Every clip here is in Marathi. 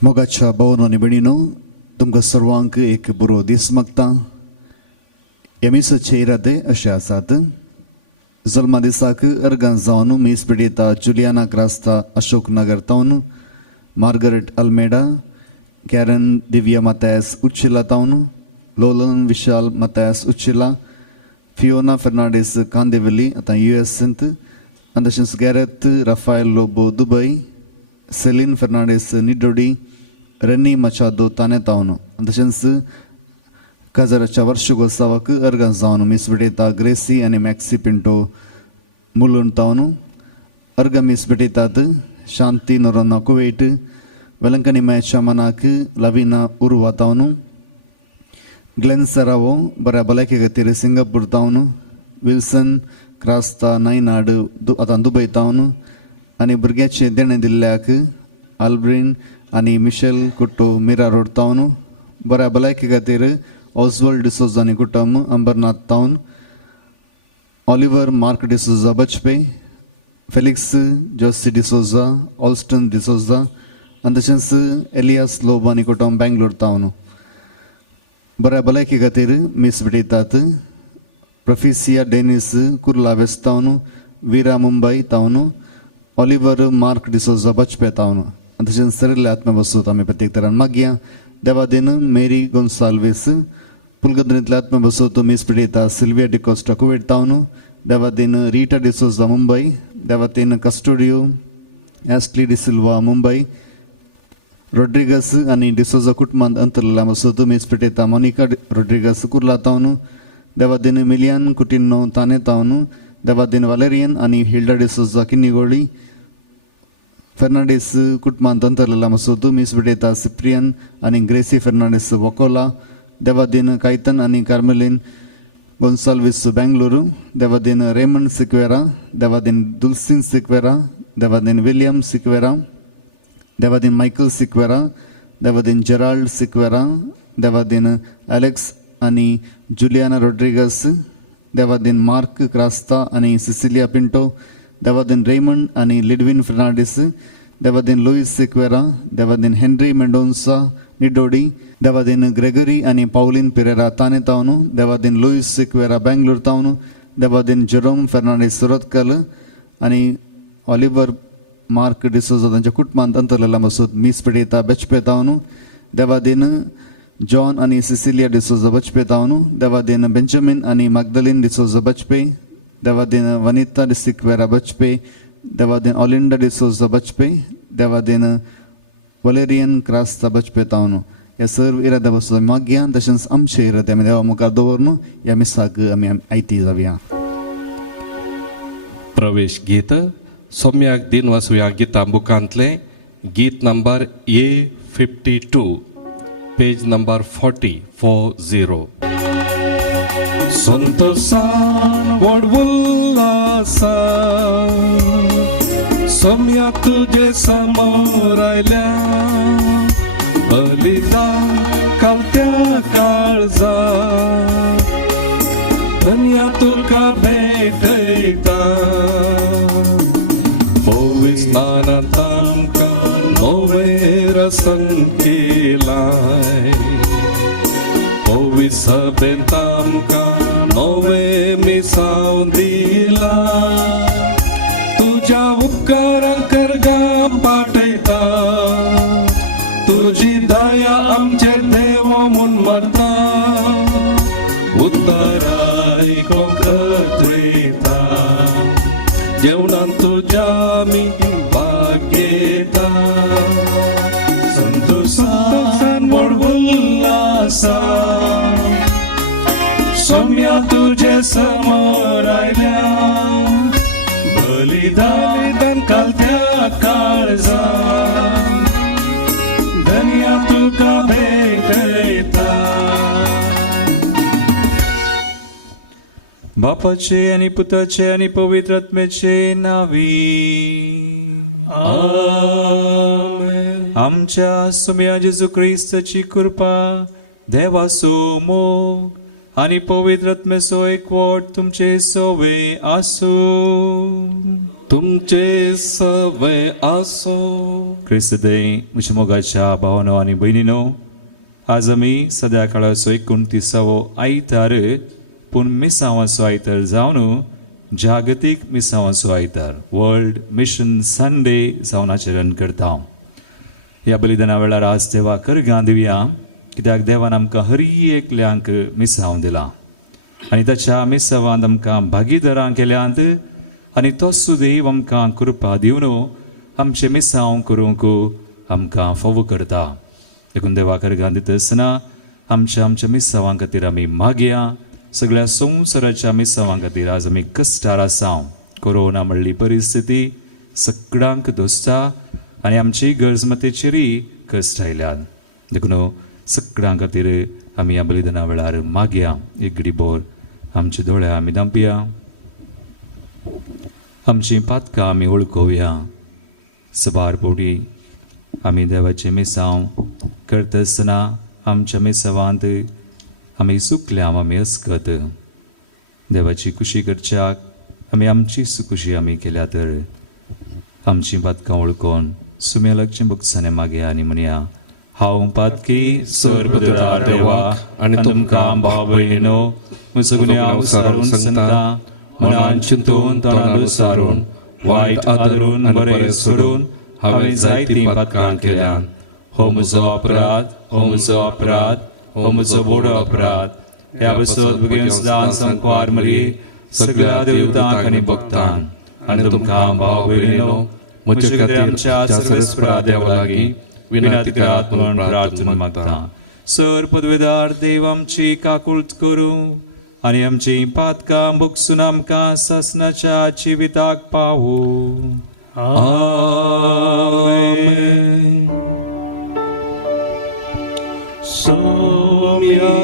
मोगाच्या भावांनो आनी भयणींनो, तुमकां सर्वांक एक बरो दीस मागता. एमिसाचे इरादे अशे आसात. जल्मा दिसाक अर्गां जावन मीस पिडीता जुलियाना क्रास्ता अशोक नगर टावन, Margaret Almeida, Karen Divya Mathias Uchila टावन, लोलन Vishal Mathias Uchila, Fiona Fernandes Kandivali आता US संत, अंदशन्स Gareth Raphael Lobo Dubai, Celine Fernandes Nidodi, Renny Machado Thane टावन, अंदशन्स काजाराच्या वर्षगोत्सवाक अर्गां जावन मीस पिडीता ग्रेसी आनी मॅक्सी पिंटो मुलून टावन, अर्गां मीस पिडीतात शांती नोरोना कुवेट, वेलंकनी मॅच्या मनाक लविना उर्वा टावन, ग्लेन सरावो बऱ्या भलायके खातीर सिंगापूर टावन, विल्सन क्रास्ता नायनाड आतां दुबय टावन आनी भुरग्याचे देणे दिल्ल्याक आल्ब्रिन आनी मिशेल कुट्टो मिरा रोड टावन, बऱ्या भलायके खातीर ऑस्वल्ड डिसोजा आनी कुटुंब अंबरनाथ टावन, Oliver Mark D'Souza Bajpe, Felix Josie D'Souza, Alston D'Souza, अंदशन्स एलियास लोब आनी कुटुंब बेंगलोर टावन. बऱ्या भलायके खातीर मीस पिडीतात प्रोफिसिया डेनिस कुर्ला वेस्ट टावन, वीरा मुंबई टावन, ऑलिवर मार्क डिसोजा बचपे टावन. अंतशन्स सरिल्ले आत्मे बसोत आमी प्रत्येक तरान मागया. देवादीन मेरी गोन्साल्वीस पुलगद्रींतले आत्मे बसोत मीस पिडीता सिल्विया डिकोस्टा कुवेट टावन, देवादीन रीटा डिसोजा मुंबई, देवादीन Custodio Astley D'Silva Mumbai, Rodrigues आनी डिसोजा कुटुंबांत अंतरला बसोत मीस पिडीता मोनिका रोड्रिगस कुर्ला टावन, देवादीन मिलियन कुटिन्नो ताने टावन, देवादीन वालेरियन आनी हिल्डा डिसोजा किन्निगोळी, फर्नांडीस कुटुंबांत अंतरला बसोत मीस पिडीता सिप्रियन आनी ग्रेसी फर्नांडीस वोकोला, देवादीन कायतन आनी कार्मेलिन गोन्साल्वीस बेंगलुरु, देवादीन रेमंड सिक्वेरा, देवादीन दुल्सिन सिक्वेरा, देवादीन विलियम सिक्वेरा, देवादीन Michael Sequeira, Devadin Gerald Sequeira, देवादीन एलेक्स आनी जुलियाना रोड्रिगस, देवादीन मार्क क्रास्ता आनी सिसिलिया पिंटो, देवादीन रेमंड आनी लिडविन फर्नांडीस, देवादीन लुईस सिक्वेरा, देवादीन हेनरी मेंडोन्सा निडोडी, देवादीन ग्रेगरी आनी पाउलिन पिरेरा ताने टावन, देवादीन लुईस सिक्वेरा बेंगलोर टावन, देवादीन जेरोम फर्नांडीस सुरतकल आनी ऑलिवर मार्क डिसोजा तांच्या कुटुंबांत अंतरलेला बसोत मीस पिडीता बेचपे टावन, देवादीन जॉन आनी सिसिलिया डिसोजा बचपे टावन, देवादीन बेंजामिन आनी मॅग्दलीन डिसोजा बचपे, देवादीन वनिता सिक्वेरा बचपे, देवादीन ऑलिंडा डिसोजा बचपे, देवादीन वलेरियन क्रास्ता बचपे टावन. ह्या सर्व इराद्या बसोत मागया. तशेंच आमचे इरादे आमी देवा मुखार दवरून ह्या मिसाक आमी आयती जावया. प्रवेश गीत सौम्याक दिन वाचूया गितां बुकांतले गीत नंबर A52 पेज नंबर 40. संतोषान वडवुल्लासा सौम्या तुझे समोर आयल्या, बलिदान कालत्या काळजा धन्या तुका भेटयता. पवित्र स्नानांत आमकां नवे रसन केलाय, पवित्र सभेंत आमकां नवे मिसाव दिला. तुझ्या उपकारांक करगां पाठयता, तुझी दया आमचेर देव म्हूण मरता. उतराय कोंकत्रेता, जेवणांत तुज्या आमी भाग घेता. संतोषान वडवुल्लासा सौम्या तुझे समोर आयल्या, बलिदान कालत्या काळजा धन्या तुका भेटयता. बापाचे आनी पुताचे आनी पवित्र आत्म्याचे नावी आमेन. आमच्या सौम्या जेजू क्रिस्ताची कृपा, देवाचो मोग आनी पवित्र आत्म्याचो एकवट तुमचे सोवे आसूं. तुमचे सवय असो. ख्रिस्तदे म्हज्या मोगाच्या भावानो आनी भयणीनो, आज आमी सद्या काळाचो 29वो आयतार, पूण मिसांवाचो आयतार जावन जागतीक मिसांवाचो आयतार, वर्ल्ड मिशन संडे जावन आचरण करता. ह्या बलिदाना वेळार आज देवाक अर्गां दिवया, कित्याक देवान आमकां हर एकल्यांक मिसांव दिला आनी ताच्या मिसावांत आमकां भागीदारां केल्यांत, आनी तोच देव आमकां कृपा दिवन आमचे मिसांव करूंक आमकां फोव करता. देखून देवाक अर्गां दिता आसतना आमच्या मिसावां खातीर आमी मागया. सगळ्या संवसाराच्या मिसावां खातीर आज आमी कश्टार आसा. कोरोना म्हणली परिस्थिती सगळ्यांक दोसता आनी आमची गरजमतेचेरय कश्ट आयल्यात. देखून सगळ्यां खातीर आमी ह्या बलिदाना वेळार मागया. एक घडी बोर आमच्या दोळ्या आमी धांपया, आमची पातकां आमी वळखुया. सबार पोटी आमी देवाचे मिसांव करता आसतना आमच्या मिसावांत आमी चुकल्यां आमी अस्कत. देवाची खुशी करच्याक आमी आमची सुखुशी आमी केल्या तर आमची पातकां वळखून सुमेलकचे बुकसाने मागया आनी म्हणया, हांव पातकी सर्वदुरार देवाक आनी तुमकां भाव भयणीनो, म्हजो गुन्यांव सारून सांगता, मनान चिंतून तोंडार सारून वायट आदरून बरें सोडून हांवें जायतीं पातकां केल्यान. हो म्हजो अपराध, हो म्हजो अपराध, हो म्हजो व्हड अपराध. ह्या बसत बेगीन सदां संकवार मरी सगळ्या देवतांक आनी भक्तांक आनी तुमकां भाव भयणीनो, म्हजे खातीर आमच्या सर्वेस्परा देवा लागीं विनंती म्हणून प्रार्थना मागता. सर पदवेदार देव आमची काकुळट करूं आनी आमची पातकां बुकसून आमकां सासणाच्या जिविताक पावूं. आमेन. सौम्या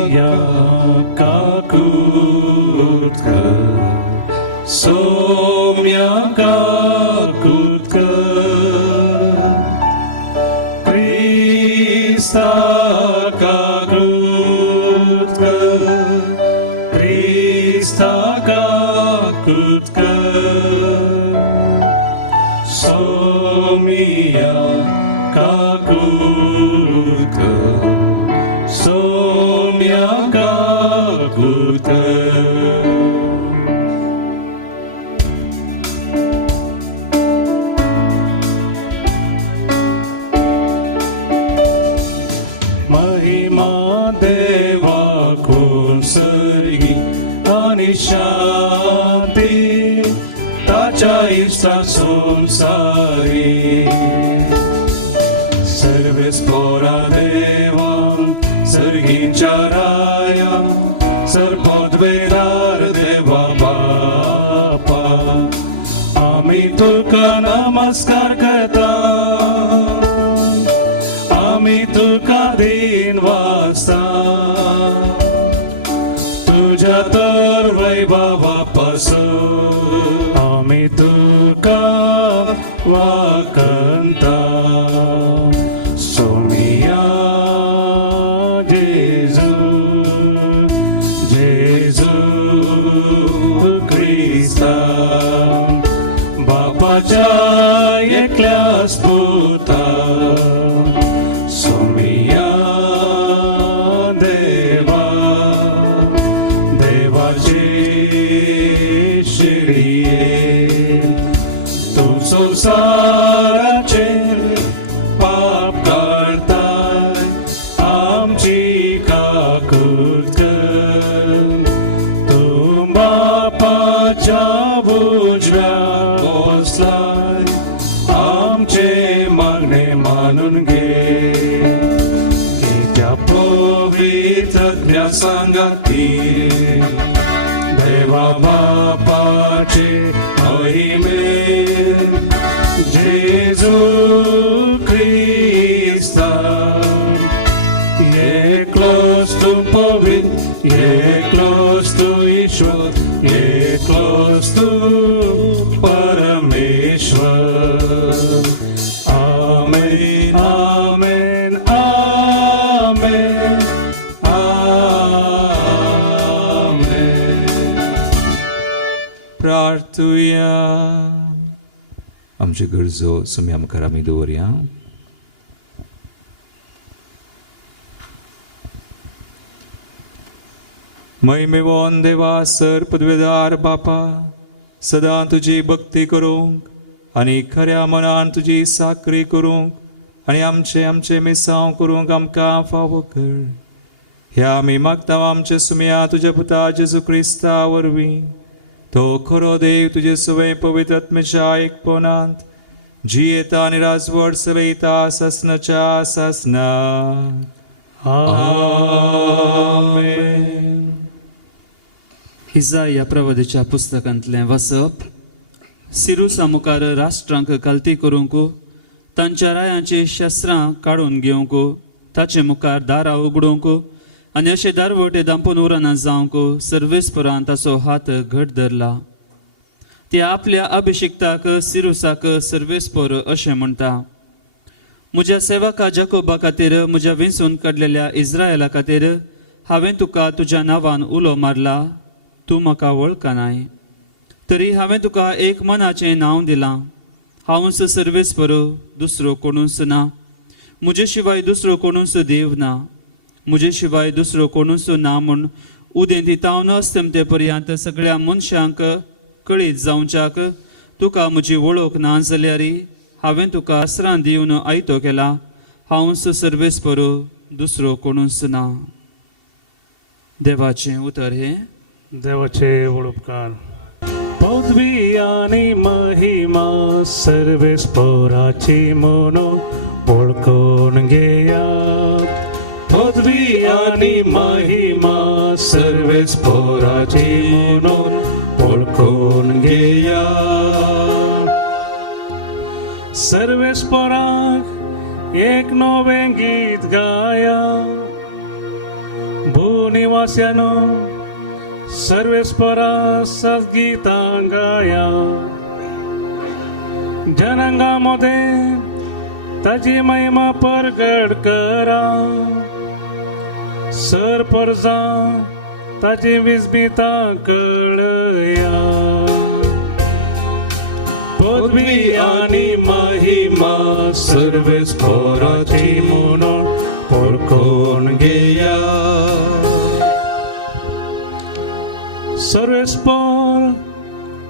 काकुळट कर, सौम्या काकुळट कर, क्रिस्ता काकुळट कर, क्रिस्ता काकुळट कर, सौम्या काकुळट कर, सौम्या काकुळट कर. महिमा देवाकून सर्गी आनी शांती ताच्या इष्टा संसारी. सर्वेस्परा देवा सर्गींच्या राया, सर्वोद्वेदार देवा बापा, आमी तुका नमस्कार करता, आमी तुका दिन वाजता. तुझ्या तर वैभवापासून आमी तुका वाकंता. सोमिया जेजू, जेजू क्रिस्ता, बापाच्या एकल्या स्पुता. सोमिया देवा, देवाचे शिडये, तू संसाराचे पाप काढताय, आमची काकुळट कर. तू बापाच्या उजव्यात बसलाय, आमचे मागणे मानून घे. त्या पवित्र सांगाती देवा बापाचे महिमे, जेजू क्रिस्ता, एकलोच तू पवित्र, एकलोच तू ईश्वर, एकलोच तू परमेश्वर. आमेन, आमेन, आमेन, आमेन. प्रार्थुया. आमचे गरजो सुमी आमकां आमी दवरया. महिमेवान देवा सर पदवेदार बापा, सदां तुजी भक्ती करूंक आनी खऱ्या मनान तुजी साकरी करूंक आनी आमचे आमचे मिसांव करूंक आमकां फावो कर. ह्या आमी मागता आमचे सुमया तुज्या पुता जेजू क्रिस्ता वरवीं. तो खरो देव तुजे सवय पवित्र आत्मेच्या एकपणांत जियेता आनी राजवट चलयता ससनाच्या ससना. आमेन. इसाया प्रवादीच्या पुस्तकांतलें वाचप. सिरुसा मुखार राष्ट्रांक कालती करूंक, तांच्या रायांची शस्त्रां काडून घेवंक, ताचे मुखार दारां उगडूंक आनी अशे दारवटे दांपून उराना जावंक सर्वेस्परान ताचो हात घट धरला. ती आपल्या अभिशिक्ताक सिरुसाक सर्वेस्पर अशें म्हणटा, म्हज्या सेवका जाकोबा खातीर, म्हज्या विंचून काडलेल्या इस्रायला खातीर हांवें तुका तुज्या नांवान उलो मारला. तूं म्हाका वळखनाय, तरी हांवें तुका एक मनाचें नांव दिलां. हांवूच सर्वेस्पर, दुसरो कोणूच ना. म्हजे शिवाय दुसरो कोणूच देव ना. म्हजे शिवाय दुसरो कोणूच ना म्हूण उदें दितावन अस्तमते पर्यंत सगळ्या मनशांक कळीत जावच्याक तुका म्हजी वळख ना जाल्यार हांवें तुका आसरां दिवन आयतो केला. हांवूच सर्वेस्पर, दुसरो कोणूच ना. देवाचें उतर हे. देवाचे उपकार. पदवी आणि महिमा सर्वेस्पराची म्हणून ओळखून घेया. पदवी आणि महिमा सर्वेस्पराची म्हणून ओळखून घेया. सर्वेस्पराक एक नवें गीत गाया. भूनिवास्यानो सर्वेस्परा सद्गीतां गाया. जनांगामध्ये ताची महिमा प्रगट करा. सर परजा ताची विस्मिता कळया. पदवी आणि महिमा सर्वेस्पराची म्हणून ओळखून घेया. सर्वेस्पर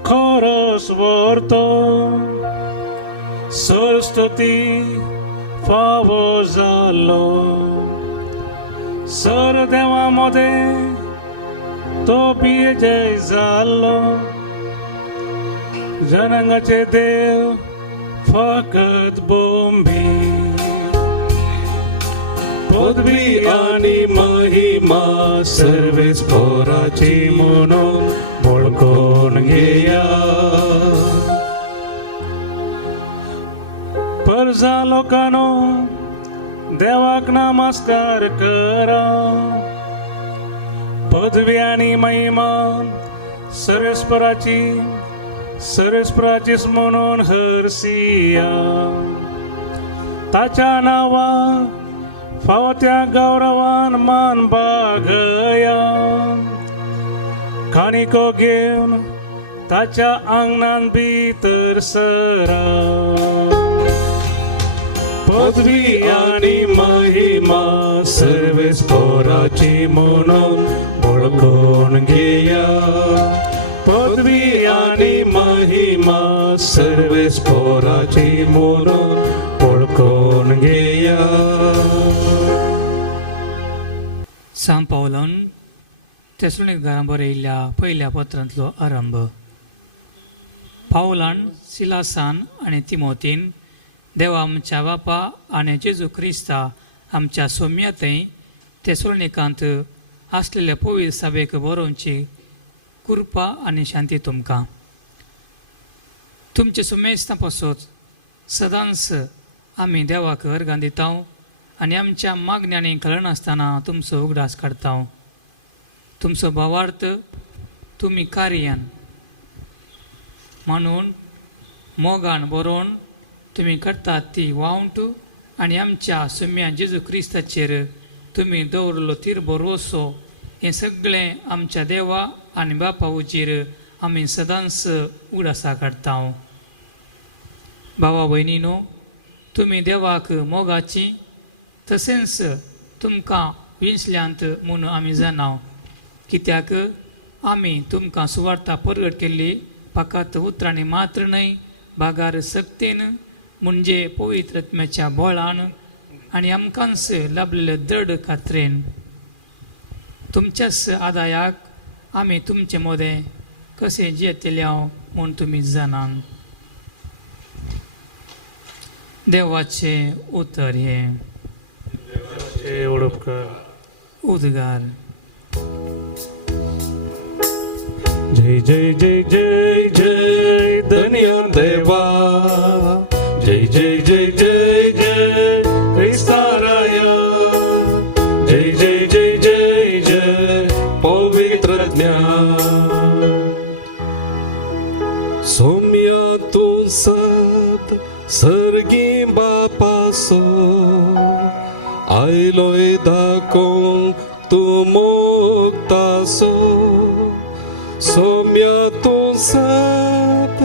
खरस वर्तो सरस्तुती फावो जालो. सर देवामध्ये तो जय जालो. जनांगाचे देव फकत बोंबी. पदवी आणि महिमा सर्वेस्पराची म्हणून ओळखून घेया. परजा लोकांनो देवाक नमस्कार करा. पदवी आणि महिमा सर्वेस्पराचीच म्हणून हरसिया. ताच्या नावा फावत्या गौरवान मान बागया. खानिको घेवन ताच्या आंगणान भितर सरा. पदवी आणि महिमा सर्वेस्पराची म्हणून ओळखून घेया. पदवी आणि महिमा सर्वेस्पराची म्हणून ओळखून घेया. सांत पावलान तेसलोनिकांक बरयल्ल्या पयल्या पत्रांतलो आरंभ. पावलान, सिलासान आनी तिमोथीन देवा आमच्या बापा आनी जेजू क्रिस्ता आमच्या सौम्य थंय तेसलोनिकांत आसलेल्या पवित्र सभेक बरोवची कृपा आनी शांती तुमकां. तुमचे सुमेस्तां पासत सदांच आमी देवाक अर्गां दिता आनी आमच्या मागण्यांनी कळनासतना तुमचो उगडास काडटा. तुमचो भावार्थ तुमी कार्यान म्हणून मोगान बरोवन तुमी करतात ती वावंट आनी आमच्या सौम्या जेजू क्रिस्ताचेर तुमी दवरलो तीर भरवंसो हें सगळें आमच्या देवा आनी बापा उजेर आमी सदांच उगडासा काडटा. भावा भयणीनो तुमी देवाक मोगाची तशेंच तुमकां विंसल्यांत म्हूण आमी जाणाव कित्याक आमी तुमकां सुवार्ता परगट केल्ली फकत उतरांनी मात्र न्हय भागार सक्तीन म्हणजे पवित्र आत्म्याच्या बळान आनी आमकांच लाभलेले दृढ खात्रेन तुमच्याच आदायाक आमी तुमचे मोदें कशें जियेतले हांव म्हूण तुमी जाणान देवाचे उतर हे हे ओळख कर उद्गार जय जय जय जय जय धन्य देवा जय जय जय जय जय ख्रिस्ताराय जय जय जय जय जय पवित्र ज्ञान सौम्य तू सत सर्गी बापासो आयलोय दाखोवंक तू मोगतासो सौम्य तू सत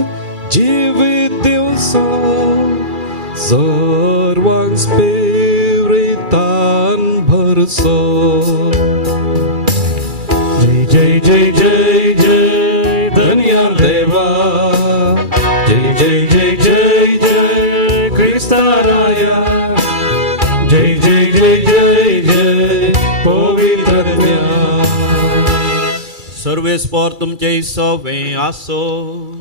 जिवीत दिवसो सर्वांक स्पिरितान भरसो जय जय जय जय जय धन्य देवा जय जय जय जय जय ख्रिस्ताराया जय जय जय जय जय पवित्र सर्वेस्पर तुमचे सवे आसो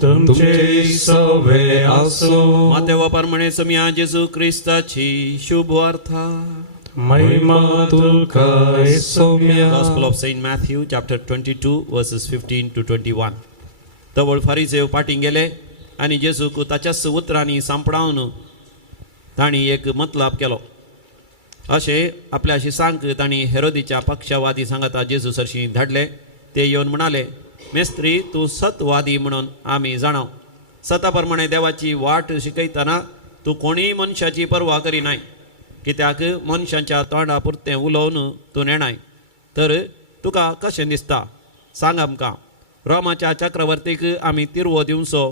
तुमचे सवे आसो मातेवा प्रमाणे समया जेजू क्रिस्ताची शुभ वार्ता महिमा तुका Soumya Gospel of Saint Matthew chapter 22 verses 15 to 21 तवळ फारिसेव पाटीं गेले आनी जेजूक ताच्याच उतरांनी सांपडावन तांणी एक मतलाब केलो अशें आपल्याशी सांग तांणी हेरोदीच्या पक्षवादी सांगाता जेजू सरशी धाडले ते येवन म्हणाले मेस्त्री तूं सतवादी म्हणून आमी जाणाव सता प्रमाणे देवाची वाट शिकयतना तूं कोणीय मनशाची पर्वा करिनाय कित्याक मनशांच्या तोंडा पुरतें उलोवन तूं नेणाय तर तुका कशें दिसता सांग आमकां रोमाच्या चक्रवर्तीक आमी तिरवो दिवचो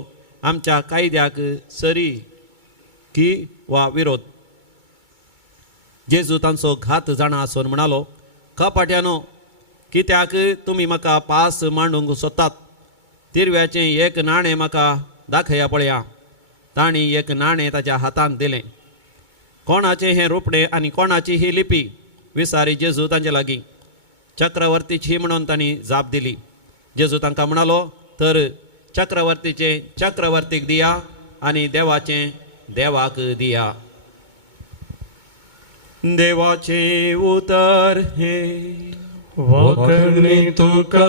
आमच्या कायद्याक सरी की वा विरोध जेजू तांचो घात जाणा आसून म्हणालो कपाट्यानो कित्याक तुमी म्हाका पास मांडूंक सोदतात तिरव्याचें एक नाणें म्हाका दाखया पळया तांणी एक नाणें ताच्या हातांत दिलें कोणाचें हें रोपडें आनी कोणाची ही लिपी विचारी जेजू तांचे लागीं चक्रवर्तीची म्हणून तांणी जाप दिली जेजू तांकां म्हणालो तर चक्रवर्तीचें चक्रवर्तीक दिया आनी देवाचें देवाक दिया देवाचें उतर हे वखणी तुका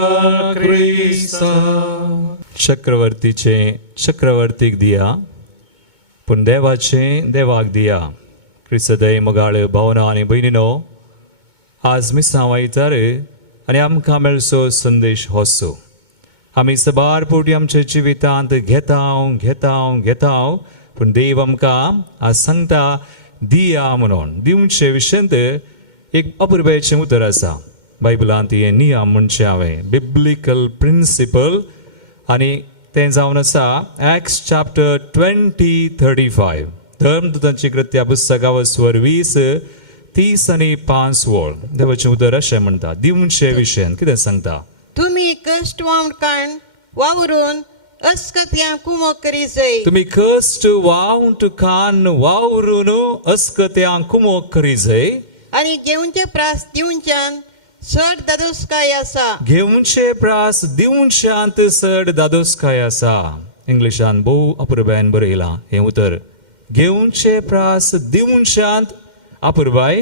क्रिस्ता चक्रवर्तीचे चक्रवर्तीक दिया पूण देवाचे देवाक दिया क्रिस्तदय मोगाळ भावना आनी भयणीनो आज मिसांव आयतार आनी आमकां मेळचो संदेश होसो आमी सबार पोटी आमच्या जिवितांत घेताव पूण देव आमकां आज सांगता दिया म्हणून दिवचे विशयांत एक अपुर्बायेचें उतर आसा बायबलांत हे नियम म्हणचे हांवें बिब्लिकल प्रिंसिपल आनी तें जावन आसा एक्ट्स चॅप्टर 20:35 धर्मदूतांची कृत्या पुस्तका स्वर 20:30 आनी 5 वळ देवाचें उतर अशें म्हणटा दिवचे विशयान कितें सांगता तुमी कश्ट वावकाण वावरून अस्कत्यां कुमो करी जय तुमी कश्ट वावंट कान वावरून अस्कत्यांक कुमोग करी जय आनी घेवचे प्रास दिवच्यान चड दादोसकाय आसा घेवचे प्रास दिवच्यात चड दादोसकाय आसा इंग्लिशान भोव अपुर्बायेन बरयलां हें उतर घेवचे प्रास दिवच्यात अपुर्बाय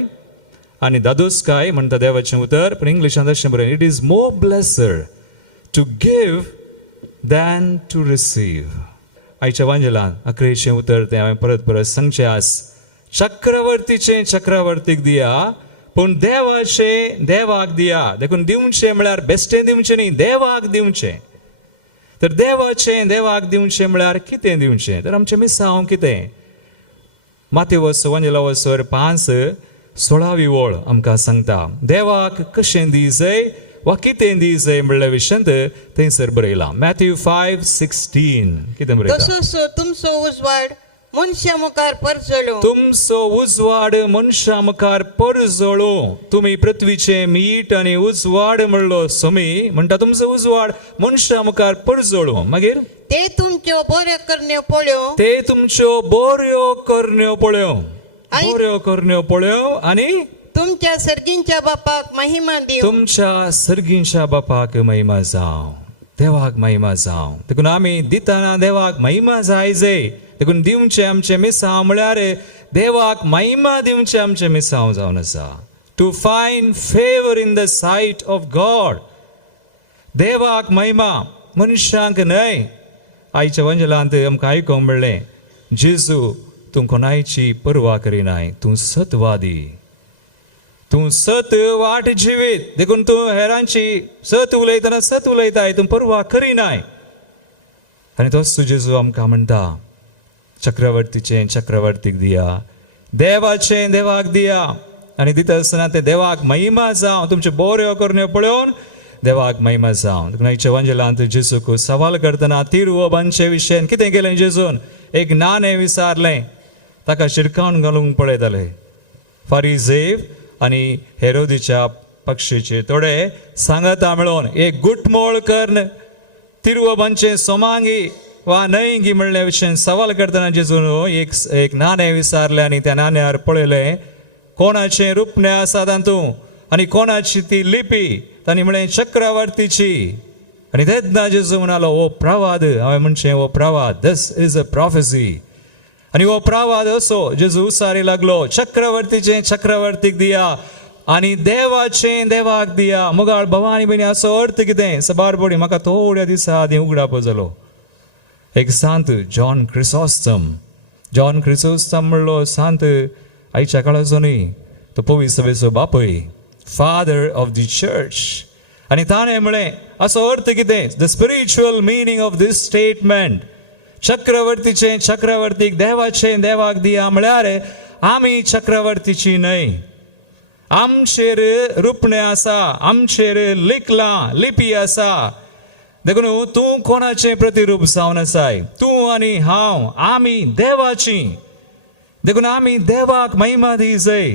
आनी दादोसकाय म्हणटा देवाचें उतर पण इंग्लिशान अशें बरयलें it is more blessed to give than to receive आयच्या वांजेलांत अकरेचें उतर तें हांवें परत सांगचें आस चक्रवर्तीचें चक्रवर्तीक दिया पूण देवाचें देवाक दिया देखून दिवचें म्हळ्यार बेश्टें दिवचें न्ही देवाक दिवचें तर देवाचें देवाक दिवचें म्हळ्यार कितें दिवचें तर आमचें मिसांव कितें मातेवस वांजेला वसर 5:16 वळ आमकां सांगता देवाक कशें दी जय वा कितें दी जय म्हणल्या विशयांत थंयसर बरयलां मॅथ्यू 5:16 कितें बरयता तसो तुमचो उजवाड मनशा मुखार परचलो तुमचो उजवाड मनशा मुखार परजळो तुम्ही पृथ्वीचे मीठ आणि उजवाड म्हणलो सोमी म्हणटा तुमचो उजवाड मनशा मुखार परजळो मागीर ते तुमच्यो बऱ्यो करण्यो पळयो ते तुमच्यो बऱ्यो करण्यो पळयो बऱ्यो करण्यो पळयो आणि तुमच्या सर्गींच्या बापाक महिमा दिव तुमच्या सर्गींच्या बापाक महिमा जाव देवाक महिमा जाव देखून आमी दिताना देवाक महिमा जायजे देखून दिवचे आमचे मिसांव म्हळ्यार देवाक महिमा दिवचे आमचे मिसांव जावन आसा to find favour in the sight of God देवाक महिमा मनशांक न्हय आयच्या वंजलांत आमकां आयकोंक मेळ्ळें जेजू तूं कोणायची पर्वा करिनाय तूं सतवादी तूं सत वाट जिवीत देखून तूं हेरांची सत उलयतना सत उलयताय तूं पर्वा करिनाय आनी तोच तूं जेजू आमकां म्हणटा चक्रवर्तीचें चक्रवर्तीक दिया देवाचें देवाक दिया आनी दिता आसतना ते देवाक महिमा जावं तुमच्यो बऱ्यो करण्यो पळोवन देवाक महिमा जावं देखून आयच्या वंजलांत जेजूक सवाल करतना तिरुवबांचे विशयन कितें केलें जेजून एक नाणें विचारलें ताका शिरकावन घालूंक पळयताले फारिझेव आनी हेरोदीच्या पक्षीचे थोडे सांगता मेळोन एक गुटमोळ कर्ण तिरुवबांचे सोमांगी वा न्हय म्हणल्या विशयन सवाल करतना जेजून एक नाणें विचारलें आनी त्या नाण्यार पळयलें कोणाचें रुपणें आसा तातूंत आनी कोणाची ती लिपी तांणी म्हळें चक्रवर्तीची आनी तेन्ना जेजू म्हणालो ओ प्रवाद हांवें म्हणचें ओ प्रवाद दिस इज अ प्रॉफेसी आनी हो प्रवाद असो जेजू उसारी लागलो चक्रवर्तीचें चक्रवर्तीक दिया आनी देवाचें देवाक दिया मुगाळ भवानी भयणी असो अर्थ कितें सबारपडी म्हाका थोड्या दिसा आदीं उगडाप जालो एक सांत जॉन क्रिसोस्ताम म्हणलो सांत आयच्या काळाचो न्ही तो पवित्र सभेचो बापय फादर ऑफ द चर्च आनी ताणें म्हळें असो अर्थ कितें the spiritual meaning of this statement चक्रवर्तीचें चक्रवर्तीक देवाचें देवाक दिया म्हळ्यार आमी चक्रवर्तीची न्हय आमचेर रुपणें आसा आमचेर लिपी आसा देखून तूं कोणाचें प्रतिरूप जावन आसाय तूं आनी हांव आमी देवाची देखून आमी देवाक महिमा दी जाय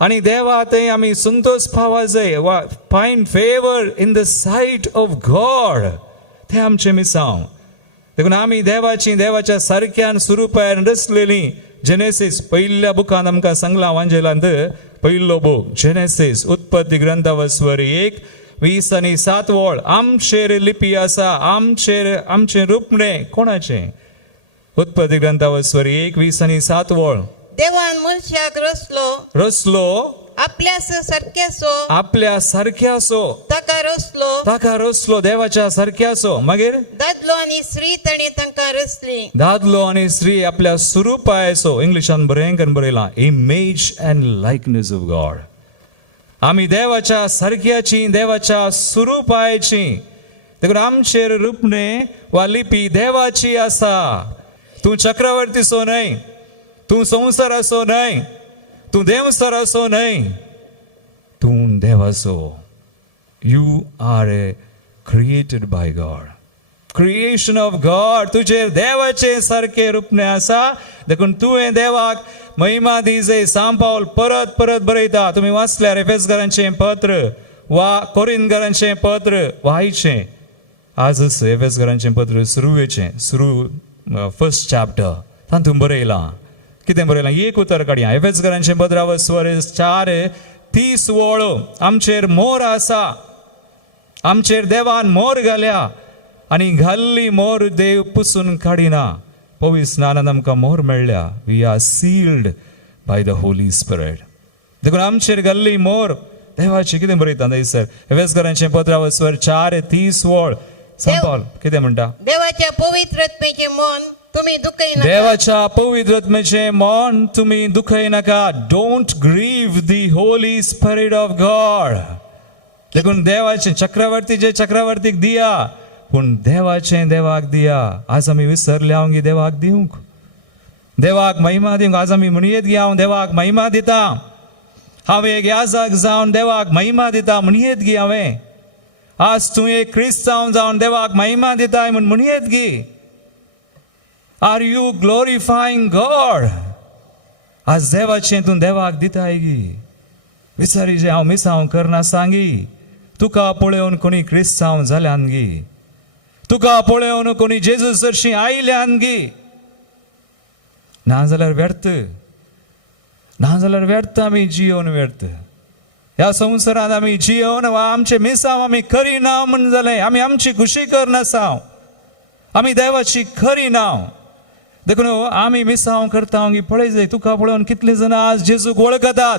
आनी देवा थंय आमी संतोश पावा जाय वा find favour in the sight of God तें आमचें मिसांव देखून आमी देवाच्या सारक्यान स्वरुपान रचलेलीं जेनेसीस पयल्या बुकांत आमकां सांगलां वांजेलांत पयलो बूक जेनेसीस उत्पत्ती ग्रंथावस्वर 1:20-7 आमचेर लिपी आसा आमचें रुपणें कोणाचें उत्पत्ती ग्रंथावस्वर 1:20-7 देवान मनशाक रचलो आपल्या सारक्याचो ताका रचलो देवाच्या सारक्याचो मागीर दादलो आनी स्त्री ताणें तांकां रचली दादलो आनी स्त्री आपल्या स्वरुपायचो इंग्लिशान बरयलां इमेज अँड लायकनेस ऑफ गॉड आमी देवाच्या सारक्याची देवाच्या स्वरुपायची देखून आमचेर रुपणें वा लिपी देवाची आसा तूं चक्रवर्तीचो न्हय तूं संवसाराचो न्हय तूं देवसाराचो न्हय तूं देवाचो you are created by God creation of God तुजेर देवाचें सारकें रुपणें आसा देखून तुवें देवाक महिमा दी जाय सांत पावल परत बरयता तुमी वाचल्यार एफेसकारांचें पत्र वा कोरिंथकारांचें पत्र वा आयचें आजच एफेसकारांचें पत्र सुरू फर्स्ट चॅप्टर तातूंत बरयलां कितें बरयलां एक उतर काडया एफेसकारांचें पत्रावस्वर 4:30 आमचेर मोर आसा आमचेर देवान मोर घाल्या आनी घाल्ली मोर देव पुसून काडिना पवित्र स्नानान आमकां मोर मेळ्ळ्या we are sealed by the holy spirit देखून आमचेर घाल्ली मोर देवाची कितें बरयता थंयसर एफेसकारांचें पत्रावस्वर 4:30 सांपाल कितें म्हणटा देवाच्या पवित्र आत्मेचें मन तुमी दुखय देवाच्या पवित्र आत्मेचें मन तुमी दुखय नाका डोंट ग्रीव the holy spirit of God देखून देवाचें चक्रवर्तीक दिया पूण देवाचें देवाक दिया आज आमी विसरले हांव देवाक दिवंक देवाक महिमा दिवंक आज आमी म्हणयेत गी हांव देवाक महिमा दिता हांव एक याजक जावन देवाक महिमा दिता म्हणयेत गी हांवें आज तूं एक क्रिस्तांव जावन देवाक महिमा दिताय म्हूण म्हणयेत गी आर यू ग्लोरिफाईंग गॉड? आज देवाचें तूं देवाक दिताय गी. विचारी जे हांव मिसांव करना सांगी. तुका पळोवन कोणी क्रिस्तांव जाल्यान गी. तुका पळोवन कोणी जेजू सरशी आयल्यान गी. नाजाल्यार व्यर्थ. नाजाल्यार व्यर्थ आमी जियोन व्यर्थ. ह्या संवसारांत आमी जियोन वा आमचे मिसांव आमी खरी नांव म्हण जालें. आमी आमची खुशी करनासांव. आमी देवाची खरी नांव. देखून आमी मिसांव करता पळय जाय. तुका पळोवन कितलीं जाणां आज जेजूक वळखतात.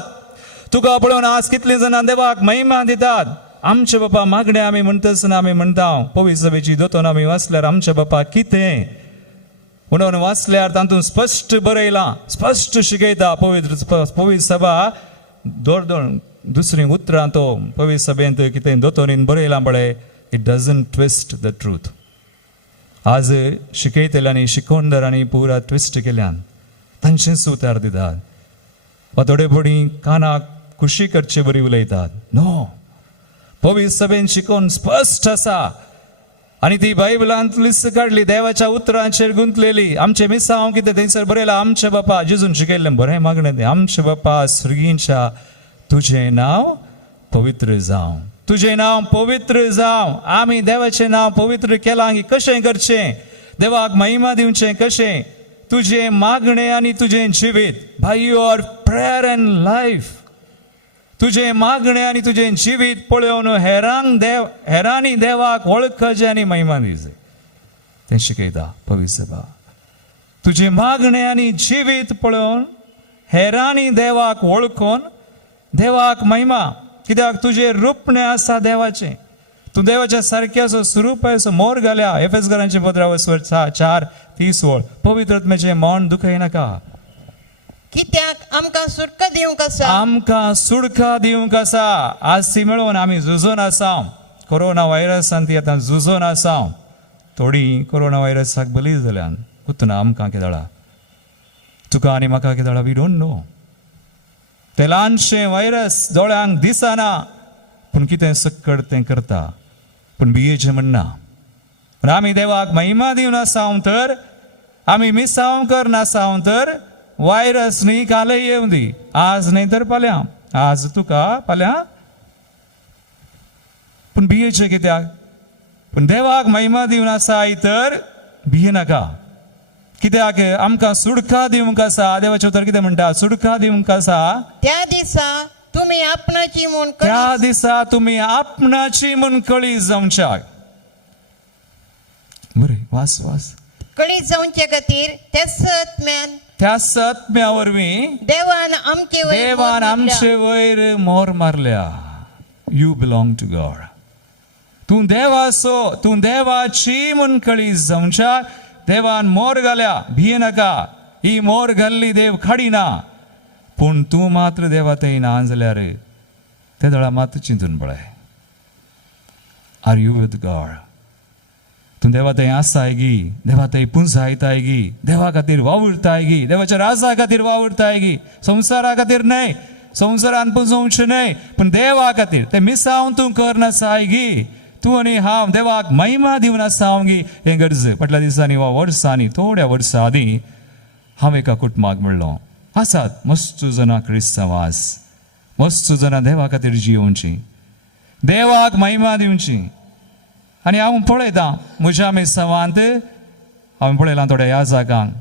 तुका पळोवन आज कितलीं जाणां देवाक महिमा दितात. आमचे बापा मागणे आमी म्हणटसना आमी म्हणटा पवित्र सभेची दोतोन आमी वाचल्यार आमचे बापा कितें म्हणून वाचल्यार तातूंत स्पश्ट बरयलां. स्पश्ट शिकयता पवित्र सभा दुसरी उतरां तो पवित्र सभेंत कितें दोतोनीन बरयलां पळय. It doesn't twist the truth. आज शिकयतल्यांनी शिकोवणदारांनी पुरा ट्विस्ट केल्यान तांचेच उतार दितात. वा थोडे पडी कानाक खुशी करचे बरी उलयतात. नो, पवित्र सभेन शिकोवन स्पश्ट आसा आनी ती बायबलांत लिस्ट काडली देवाच्या उतरांचेर गुंतलेली. आमचे मिसांव कितें थंयसर बरयलां. आमचे बापा जेजून शिकयल्लें बरें मागणें. आमचे बापा स्वर्गींच्या तुजें नांव पवित्र जावं. तुजें नांव पवित्र जावं. आमी देवाचें नांव पवित्र केलां की कशें करचें. देवाक महिमा दिवचें कशें. तुजें मागणें आनी तुजें जिवीत by your prayer end life. तुजें मागणें आनी तुजें जिवीत पळोवन हेरांनी देवाक वळखचें आनी महिमा दिवचें तें शिकयता पवित्र सभा. तुजें मागणें आनी जिवीत पळोवन हेरांनी देवाक वळखून देवाक महिमा. कित्याक तुजें रूपणें आसा देवाचें. तूं देवाच्या सारक्याचो स्वरुपाचो मोर घाल्या. एफेसकारांचें पत्र 4:30 पवित्र आत्म्याचें मन दुखयनाका. कित्याक आमकां सुटका दिवंक आसा. आमकां सुटका दिवंक आसा. आज ती मेळोवन आमी झुजोन आसा. कोरोना व्हायरसान ती आतां झुजोन आसा. थोडीं कोरोना व्हायरसाक बली जाल्यान कुतना आमकां कितें जाला. तुका आनी म्हाका कितें जाला वी डोंट नो. तें ल्हानशें व्हायरस दोळ्यांक दिसना पूण कितें सक्कड तें करता. पूण भियेचें म्हणना. पूण आमी देवाक महिमा दिवन आसांव तर आमी मिसांव करनासांव तर व्हायरस न्ही कालय येवं दी. आज न्ही तर फाल्यां. आज तुका फाल्यां. पूण भियेचें कित्याक. पूण देवाक महिमा दिवन आसाय तर भियेनाका. कित्याक आमकां सुडका दिवंक आसा. देवाचें उतर कितें म्हणटा. सुडका दिवंक आसा. त्या दिसा तुमी आपणाची म्हूण त्या दिसा तुमी आपणाची म्हूण कळी जावच्याक. बरें वास वास. कळी जावचे खातीर त्या सत्म्या वरवीं देवान आमचे वयर मोर मारल्या. You belong to God. तूं देवाचो तूं देवाची म्हूण कळी जावच्याक देवान मोर घाल्या. भियेनाका. ही मोर घाल्ली देव खाडिना. पूण तूं मात्र देवा थंय ना जाल्यार त्या दोळा मात्र चिंतून पळय. Are you with God. तूं देवा थंय आसाय गी. देवा थंय पुंजायताय गी. देवा खातीर वावुरताय गी. देवाच्या राजा खातीर वावुरताय गी. संवसारा खातीर न्हय. संवसारान पुंजोवचें न्हय पूण देवा खातीर. तें मिसांव तूं करनासाय गी. तूं आनी हांव देवाक महिमा दिवन आसांव गी. हें गरज. फाटल्या दिसांनी वा वर्सांनी थोड्या वर्सां आदीं हांव एका कुटुंबाक म्हणलो आसात मस्तू जाणां क्रिस्तांव आस. मस्तू जाणां देवा खातीर जियोवचीं. देवाक महिमा दिवची. आनी हांव पळयतां म्हज्या मिसांवांत हांवें पळयलां थोड्या ह्या जागांक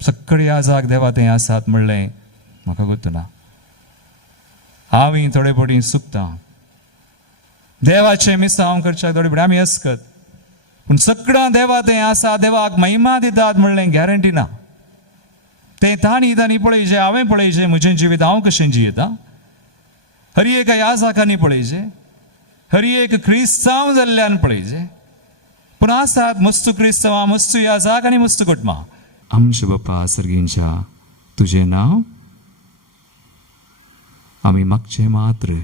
सक्कड ह्या जाग देवा थंय आसात म्हणलें म्हाका गुंतना. हांवूय थोडे पडी चुकतां. देवाचें मिसांव करच्याक थोडे पडी आमी अस्कत. पूण सगळां देवा थंय आसा. देवाक महिमा दितात म्हणलें गॅरंटी ना. तें तांणी पळयचें. हांवें पळयचें म्हजें जिवीत हांव कशें जियेतां. हर एका ह्या जागांनी पळयचें. हर एक क्रिस्तांव जाल्ल्यान पळयचें. पूण आसात मस्तू क्रिस्तांवां मस्तू ह्या जाग आनी मस्तू कुटुंबां. आमचे बापा सर्गींच्या तुजें नांव आमी मागचें मात्र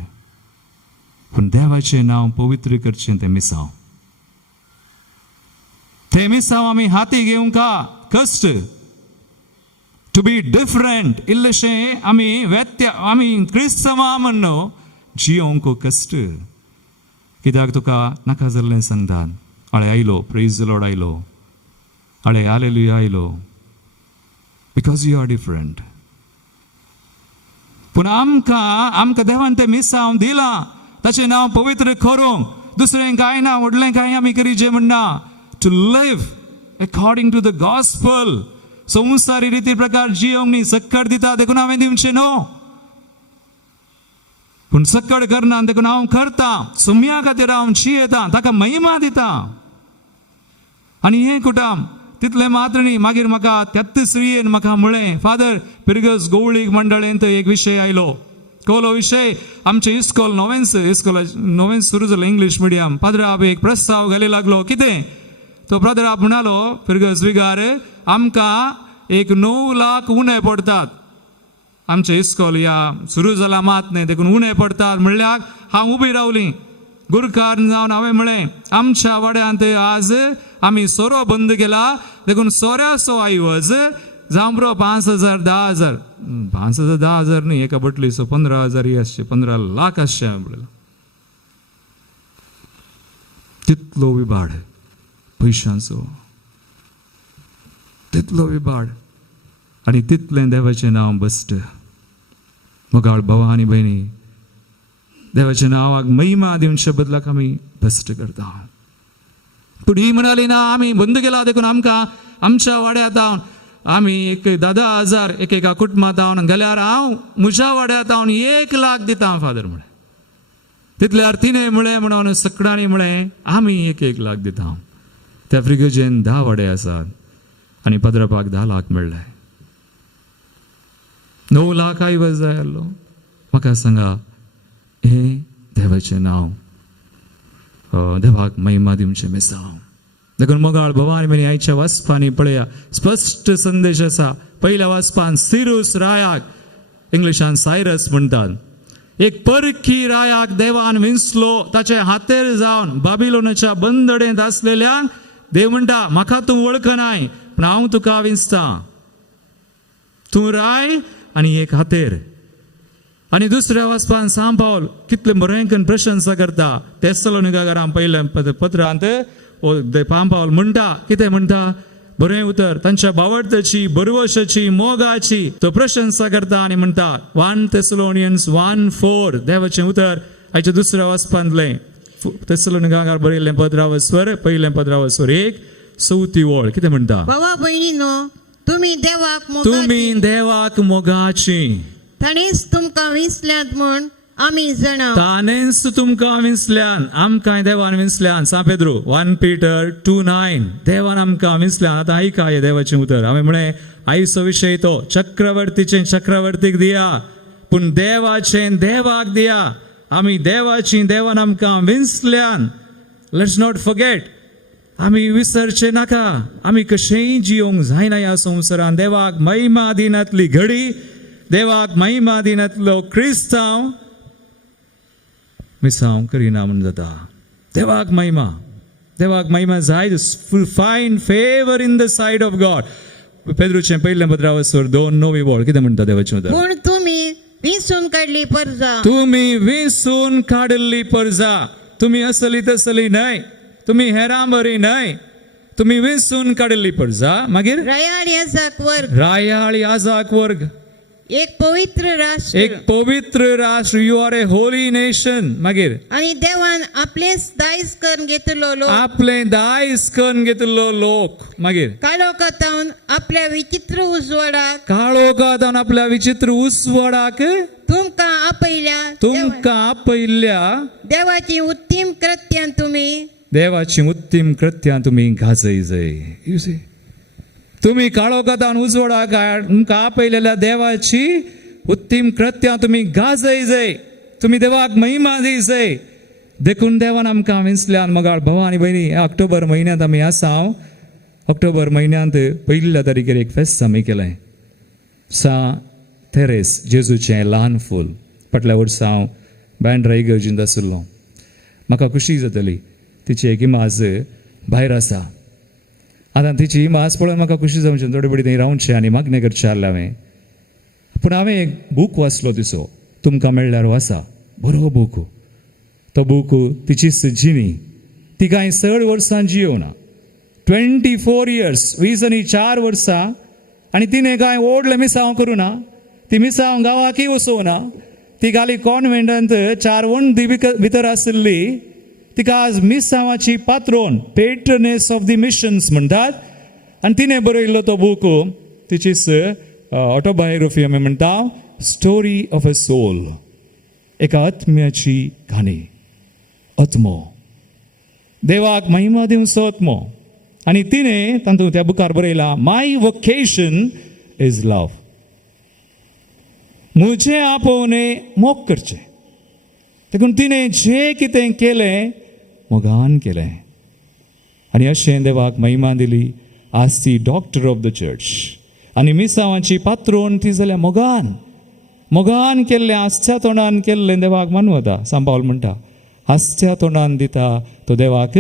पूण देवाचें नांव पवित्र करचें तें मिसांव. तें मिसांव आमी हाती घेवंका. कश्ट टू बी डिफरंट. इल्लेशें आमी क्रिस्तांवां म्हणून जियोंक कश्ट. कित्याक तुका नाका जाल्लें सांगतात. आळे आयलो प्रेज द लॉर्ड आयलो. आळे हालेलुया आयलो. Because you are different. पूण आमकां देवान तें मिसांव दिलां, ताचें नांव पवित्र करूंक. दुसरें कांय ना, व्हडलें कांय आमी करीचें म्हणना. To live according to the gospel. संवसारी रिती प्रकार जियोंक न्ही, सक्कड दिता देखून हांवें दिवचें न्हू, पूण सक्कड करना देखून हांव करता. सुम्या खातीर हांव जियेता, ताका महिमा दिता. आनी हें कुटाम तितलें मात्र न्ही. मागीर म्हाका 33 म्हाका म्हळें, फादर पिरगस गवळीक मंडळेंत एक विशय आयलो. कहलो विशय आमचें इस्कॉल नोवेन्स सुरू जालें इंग्लीश मिडियम. पाद्राप एक प्रस्ताव घाली लागलो. कितें तो पाद्राप म्हणालो, पिरगस विगार आमकां एक 9 लाख उणे पडटात. आमचें इस्कॉल या सुरू जाला मात न्ही, देखून उणे पडटात. म्हणल्यार हांव उबी रावली गुरकार जावन हांवें म्हळें, आमच्या वाड्यांत आज आमी सोरो बंद केला, देखून सोऱ्याचो आयवज जावं बरो 5,000 10,000 5,000 10,000 न्ही, एका बटलीचो 15,000 आसचे, 15 लाख आसचे. म्हणलें तितलो विबाड पयशांचो, तितलो विबाड आनी तितलें देवाचें नांव बस्ट. मोगाळ भावा आनी भयणी, देवाच्या नावाक महिमा दिवच्या बदलाक आमी बस्ट करता. पूण ही म्हणाली ना, आमी बंद केला देखून आमकां आमच्या वाड्यांत आमी एक 10,000 एकेका कुटुंबांत गेल्यार हांव म्हज्या वाड्यांत 1 लाख दिता फादर म्हळें. तितल्यार तिणें म्हळें म्हणून सकडांनी म्हळें आमी 1 लाख दिता. त्या फ्रिगेजेन 10 वाडे आसात आनी पाद्रापाक 10 लाख मेळ्ळे. 9 लाख आयवज जाय आसलो. म्हाका सांगा, हे देवाचें नांव, देवाक महिमा दिवचें मिसांव. देखून मोगाळ भवानी म्हणी आयच्या वाचपांनी पळया, स्पश्ट संदेश आसा. पयल्या वाचपान सिरूस रायाक, इंग्लिशान सायरस म्हणटात, एक परकी रायाक देवान विंचलो. ताचे हातेर जावन बाबिलोनाच्या बंदडेंत आसलेल्यांक देव म्हणटा, म्हाका तूं वळखनाय पूण हांव तुका विंचता. तूं राय आनी एक हातेर. आनी दुसऱ्या वाचपान सांब पावल कितले बरेंकन प्रशंसा करता. तेसलोनिकांकारां पयल्या पत्रांत पाम पावल म्हणटा, कितें म्हणटा, बरें उतर, तांच्या बावडतेची बरवशाची मोगाची तो प्रशंसा करता. आनी म्हणटा 1 Thessalonians 1:4 देवाचें उतर आयच्या दुसऱ्या वाचपांतलें. तेसलोनिकांकार बरयल्लें 15 स्वर, पयलें 15 स्वर 1 चवथी वळ. कितें म्हणटा, भावा भयणीनो, तुमी देवाक मोगाची. ताणेंच तुमकां विंचल्यात म्हूण आमी जाणाव. ताणेंच तुमकां विंचल्यान, आमकां देवान विंचल्यान. सा पेद्रो 1 Peter 2:9 देवान आमकां विंचल्यान. आतां आयका हें देवाचें उतर. हांवें म्हळें आयचो विशय तो चक्रवर्तीचें चक्रवर्तीक दिया, पूण देवाचें देवाक दिया. आमी देवाची, देवान आमकां विंचल्यान. लेट्स नॉट फॉरगेट, आमी विसरचे नाका. आमी कशेंय जियोंक जायना ह्या संवसारांत. देवाक महिमा दिनातली घडी, देवाक महिमा दिनातलो क्रिस्तांव मिसांव करिना म्हूण जाता. देवाक महिमा जाय. Find favour in the sight of God. पेद्रूचें पयलें 15 स्वर 2:9 वळ. कितें म्हणटा देवाचें उतर, पूण तुमी विंचून काडली परजा. तुमी विंचून काडली परजा. तुमी असली तसली न्हय, तुमी हेरां बरी न्हय, तुमी विंचून काडली परजा. मागीर रायाळ याजक वर्ग, एक पवित्र राष्ट्र. You are a holy nation. मागीर आनी देवान आपलेंच दायज करून घेतलो लोक. आपलें दायज करून घेतलो लोक. मागीर काळोखांत आपल्या विचित्र उजवाडाक, काळोखांत आपल्या विचित्र उजवाडाक तुमकां आपयल्या देवाची उत्तीम कृत्यां तुमी गाजय. यू सी, तुमी काळोखांत उजवाडाक तुमकां आपयलेल्या देवाची उत्तीम कृत्यां तुमी गाजय जाय. तुमी देवाक महिमा दी जाय. देखून देवान आमकां विंचल्यान. मोगाळ भावा आनी भयणी, ऑक्टोबर म्हयन्यांत आमी आसा. ऑक्टोबर म्हयन्यांत 1 तारीखेर एक फेस्त आमी केलें. सा थेरेस, जेजूचें ल्हान फूल. फाटल्या वर्सा हांव बँड्रा इगर्जींत आशिल्लो. म्हाका खुशी जाताली. तिची एक इमाज भायर आसा. आतां तिची इमाज पळोवन म्हाका खुशी जावचें, थोडे बडी थंय रावचें आनी मागणें करचें आसलें हांवें. पूण हांवें एक बूक वाचलो तिचो. तुमकां मेळ्ळ्यार वाचा, बरो बूक. तो बूक तिचीच जिणी. ती कांय 100 वर्सां जियोना. 24 years 24 वर्सां आनी तिणें कांय व्हडलें मिसांव करूं ना ती मिसांव गांवांकय वचोना ती गाली कॉन्व्हेंटांत 4 वंडी भितर आशिल्ली तिका आज मिसांवाची पात्रोन पेट्रनेस ऑफ दी मिशन्स म्हणटात आनी तिणें बरयल्लो तो बूक तिची ऑटोबायोग्राफी आमी म्हणटा स्टोरी ऑफ अ सोल एका आत्म्याची काणी आत्मो देवाक महिमा दिवचो आत्मो आनी तिणें तातूंत त्या बुकार बरयलां माय वोकेशन इज लव म्हजें आपोवणें मोग करचें देखून तिणें जें कितें केलें मोगान केलें आनी अशें देवाक महिमा दिली आज ती डॉक्टर ऑफ द चर्च आनी मिसांवाची पात्रोन ती जाल्या मोगान मोगान केल्लें हास्या तोंडान केल्लें देवाक मानवता सांत पावल म्हणटा हास्या तोंडान दिता तो देवाक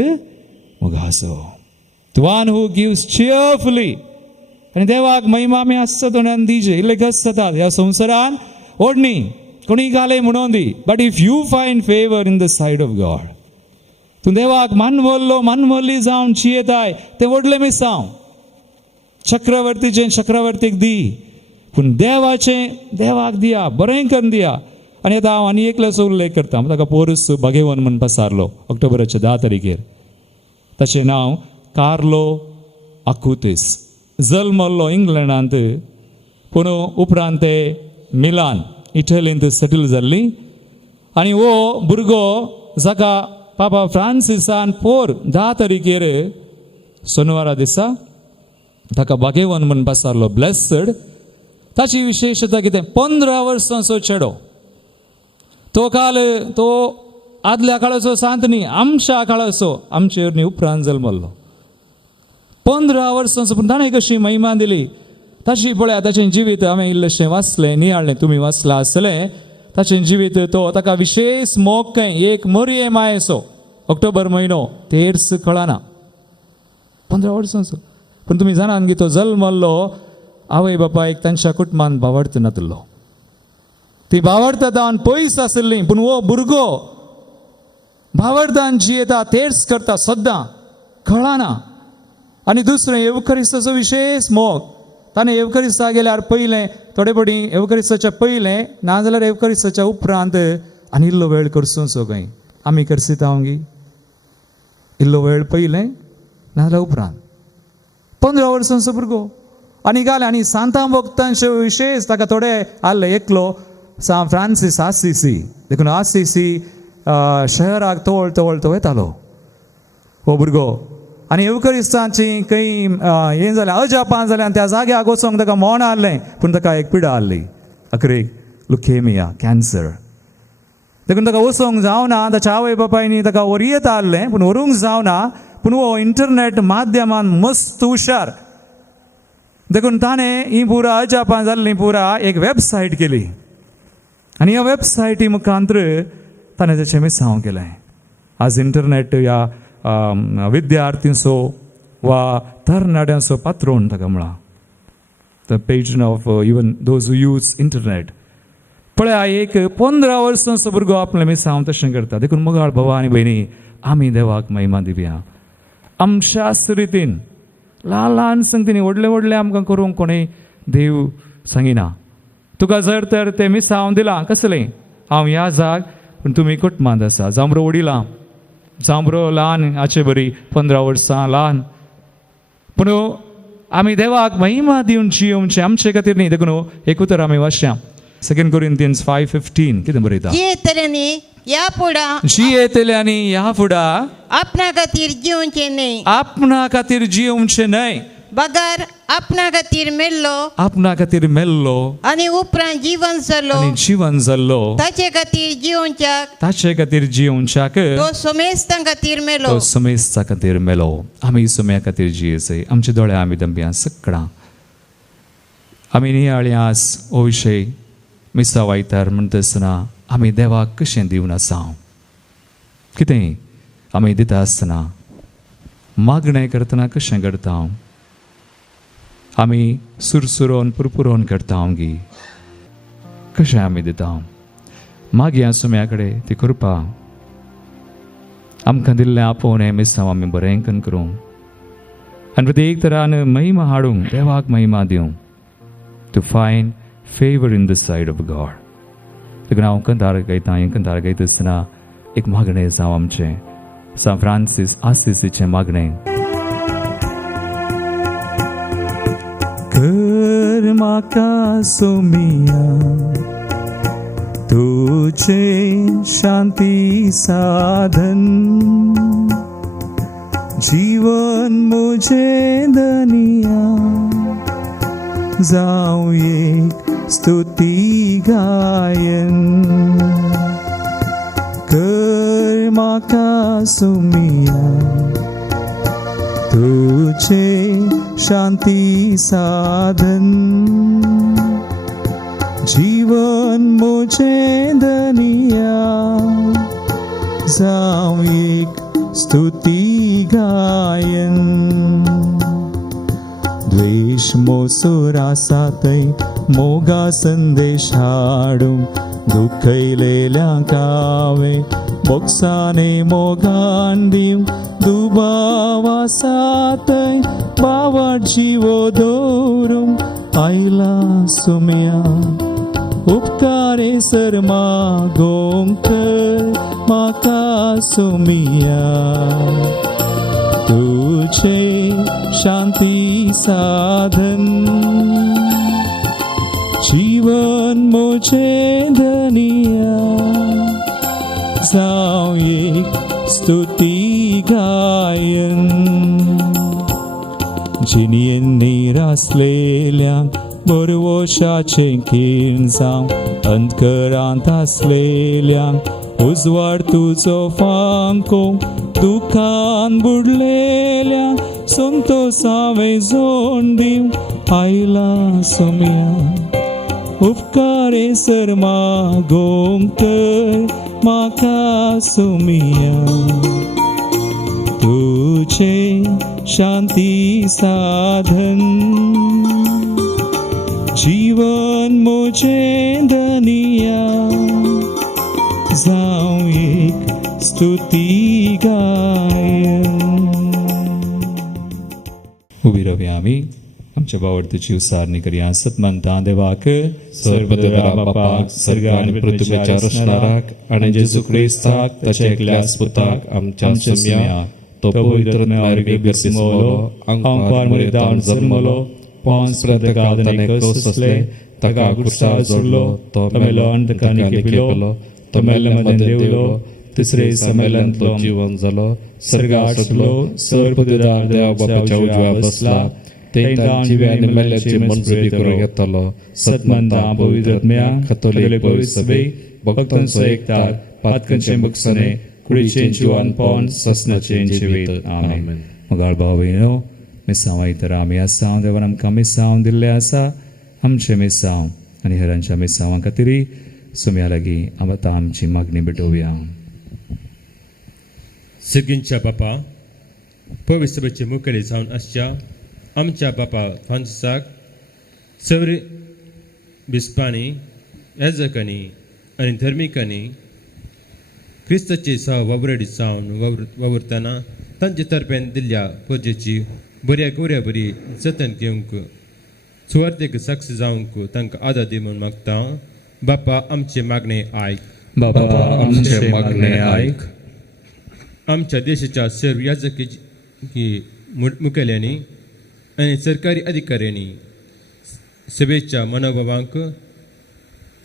मोगासो the one who gives cheerfully आनी देवाक महिमा आमी हास्या तोंडान दिजे इल्ले गस जातात ह्या संवसारान ओडणी कोणी घाले म्हणून दी but if you find favour in the sight of God तूं देवाक मानवल्ली जावन चियेताय तें व्हडलें मिसांव चक्रवर्तीचें चक्रवर्तीक दी पूण देवाचें देवाक दिया बरें करून दिया आनी आतां हांव आनी एकल्याचो उल्लेख करता ताका पोरस बागेवन म्हणून पसारलो ऑक्टोबराच्या 10 तारखेर ताचें नांव कार्लो आकुतीस जल्मल्लो इंग्लंडांत पूण उपरांत ते मिलान इटलींत सेटल जाल्ली आनी हो भुरगो जाका पापा फ्रांसिसान 10 तारखेर सोनवारा दिसा ताका बागेवन म्हणून पसारलो ब्लेसड ताची विशेशता कितें 15 वर्सांचो चेडो तो काल तो आदल्या काळाचो सांत न्ही आमच्या काळाचो आमचे न्ही उपरांत जल्मल्लो 15 वर्सांचो पूण ताणें कशी महिमा दिली ताची पळया ताचें जिवीत हांवें इल्लेशें वाचलें नियाळ्ळें तुमी वाचलां आसलें ताचें जिवीत तो ताका विशेष मोग खंय एक मोरये मायेचो ऑक्टोबर म्हयनो तेर्स कळना 15 वर्सांचो पूण तुमी जाणात की तो जल्मल्लो आवय बापायक तांच्या कुटुंबान भावार्थ नातलो ती भावार्थांत पयस आशिल्ली पूण हो भुरगो भावार्थान जियेता तेर्स करता सद्दां कळना आनी दुसरें एवकरिस्ताचो विशेष मोग ताणें एवकरिस्ता गेल्यार पयलें थोडे पडी एवकरिस्ताच्या पयलें नाजाल्यार एवकरिस्ताच्या उपरांत आनी इल्लो वेळ करचो खंय आमी करसिता गी इल्लो वेळ पयलें नाजाल्यार उपरांत 15 वर्सांचो भुरगो आनी घाले आनी सांतां भक्तांचे विशेष ताका थोडे आहले एकलो सांत फ्रांसीस आसिसी देखून आसिसी शहराक तवळ तो येतालो हो भुरगो आनी एवकरिस्तांची खंय हें जालें अजापान जालें आनी त्या जाग्याक वचोंक ताका मोण आहलें पूण ताका एक पिडा आहली अकरेक लुकेमिया कॅन्सर देखून ताका वचोंक जावना ताच्या आवय बापायनी ताका व्हरयेत आहलें पूण व्हरूंक जावना पूण हो इंटरनेट माध्यमान मस्त हुशार देखून ताणें ही पुरा अजापान जाल्ली पुरा एक वेबसायट केली आनी ह्या वेबसायटी मुखांतर ताणें ताचें मिसांव केलें आज इंटरनेट ह्या विद्यार्थींचो वा तरणाट्यांचो पात्रोन ताका म्हळा the pagan of even those who use internet पळया एक 15 वर्सांचो भुरगो आपलें मिसांव तशें करता देखून मोगाळ भावा आनी भयणी आमी देवाक महिमा दिवया आमच्याच रितीन ल्हान संगतींनी व्हडलें आमकां करूंक कोणें देव सांगिना तुका जर तर तें मिसांव दिलां कसलें हांव ह्या जाग पूण तुमी कुटुंबांत आसा जावं बरो वडिलां जावं बरो ल्हान हाचे बरी 15 वर्सां ल्हान पूण आमी देवाक महिमा दिवन जियोवचें आमचे खातीर न्ही देखून एक उतर आमी वाचया 2 Corinthians 5:15 कितें बरयता जियेतल्यांनी ह्या फुडां आपणा खातीर जिवचे न्ही आपणा खातीर जियोवचें न्हय बगर आपणा खातीर मेल्लो आनी उपरांत जीवन जाल्लो ताचे खातीर जियोवच्याक तो सोमेस्तां खातीर मेलो आमी सोम्या खातीर जियेचय आमचे दोळे आमी दंबिया सकाळां आमी नियाळी आज हो विशय मिसांव आयतार म्हणटा आसतना आमी देवाक कशें दिवन आसा कितें आमी दिता आसतना मागणें करतना कशें करता आमी सुरसुरोन पुरपुरोन करता गी कशें आमी दिता मागया सोम्या कडेन ती कृपा आमकां दिल्लें आपोवणें मिसांव आमी बरें करून करूं आनी प्रत्येक तरान महिमा हाडूंक देवाक महिमा दिवं to find favor in the sight of God. देखून हांव कंधार गायता आसतना एक मागणें जावं आमचें सान फ्रांसीस आसिसीचें मागणें. कर म्हाका सोमिया तुझे शांती साधन, जीवन मुझे दनिया जाऊं एक स्तुति गायन. कर म्हाका सोमिया तुझे शांती साधन, जीवन मुझे दनिया जाऊं एक स्तुति गायन. द्वेष मोसोरासातै मोगा संदेश हाडूं, दुखयलेल्या कावे मोक्षाने मोगान दिवं. दुबावासातै बावाट जिवो दवरूं आयला सोम्या. उपकारे सर मागोंक म्हाका सोमिया तुझे शांती साधन, जीवन मुझे दनिया जाऊं एक स्तुति गायन. जिणेन निरासलेल्यांक बरवशाचें खीण जावं, अंतकरांत आसलेल्यांक उजवाड तुजो फांको. दुखान बुडलेल्यांक संतोषावें जोड दिवं आयला सोम्या. उपकारे सर मागोंक म्हाका सोमिया तुझे शांती साधन, जीवन मुझे दनिया जाऊं एक स्तुति गायन. उभी रावया आमी आमच्या बावडतेची उसारणी करया. सतमंता देवाक सर्वदरा बापाक सर्गा आनी पृथ्वीच्या रचणाराक आनी जेजू क्रिस्ताक ताच्या एकल्या पुताक आमच्या सोम्या तो पवित्र नारगे गसिमोलो अंकार मरेदान जन्मलो पोंस प्रदकादने कसले ताका कुर्सार जोडलो तो मेलो अंधकानी केलो तो मेल्ल्यामध्ये देवलो तिसरे संमेलनांतलो जीवन जालो सर्गा आटलो सर्वपदार देवा बापाच्या उजव्या बसला ते जिव्याने मेल्ल्याचे मनसुबी करून घेतलो सतमंता पवित्रत्म्या कथोलिक पवित्र सभे भक्तांचो एकतात पातकांचे मुक्सने कुडीचे जीवन पावन ससनाचे जिवीत आमेन. मोगाळ भाव भयणो मिसांव इतर आमी आसा देवान आमकां मिसांव दिल्ले आसा आमचे मिसांव आनी हेरांच्या मिसांवा खातीर सुम्या लागीं आतां आमची मागणी भेटोवया. सगळ्यांच्या बापा पवित्र सभेचे मुखेली जावन आसच्या आमच्या बापा फ्रांसिसाक सगळे बिस्पांनी याजकांनी आनी धर्मिकांनी क्रिस्ताचे वावरडी जावन वावरतना तांचे तर्फेन दिल्ल्या पोजेची बऱ्या बरी जतन घेवंक सुवार्थेक साक्ष जावंक तांकां आदार दी म्हूण मागता. बापा आमचे मागणे आयक. बापा आमचे मागणे आयक. आमच्या देशाच्या सर्व याजकी मुखेल्यांनी आनी सरकारी अधिकाऱ्यांनी सभेच्या मनोभावांक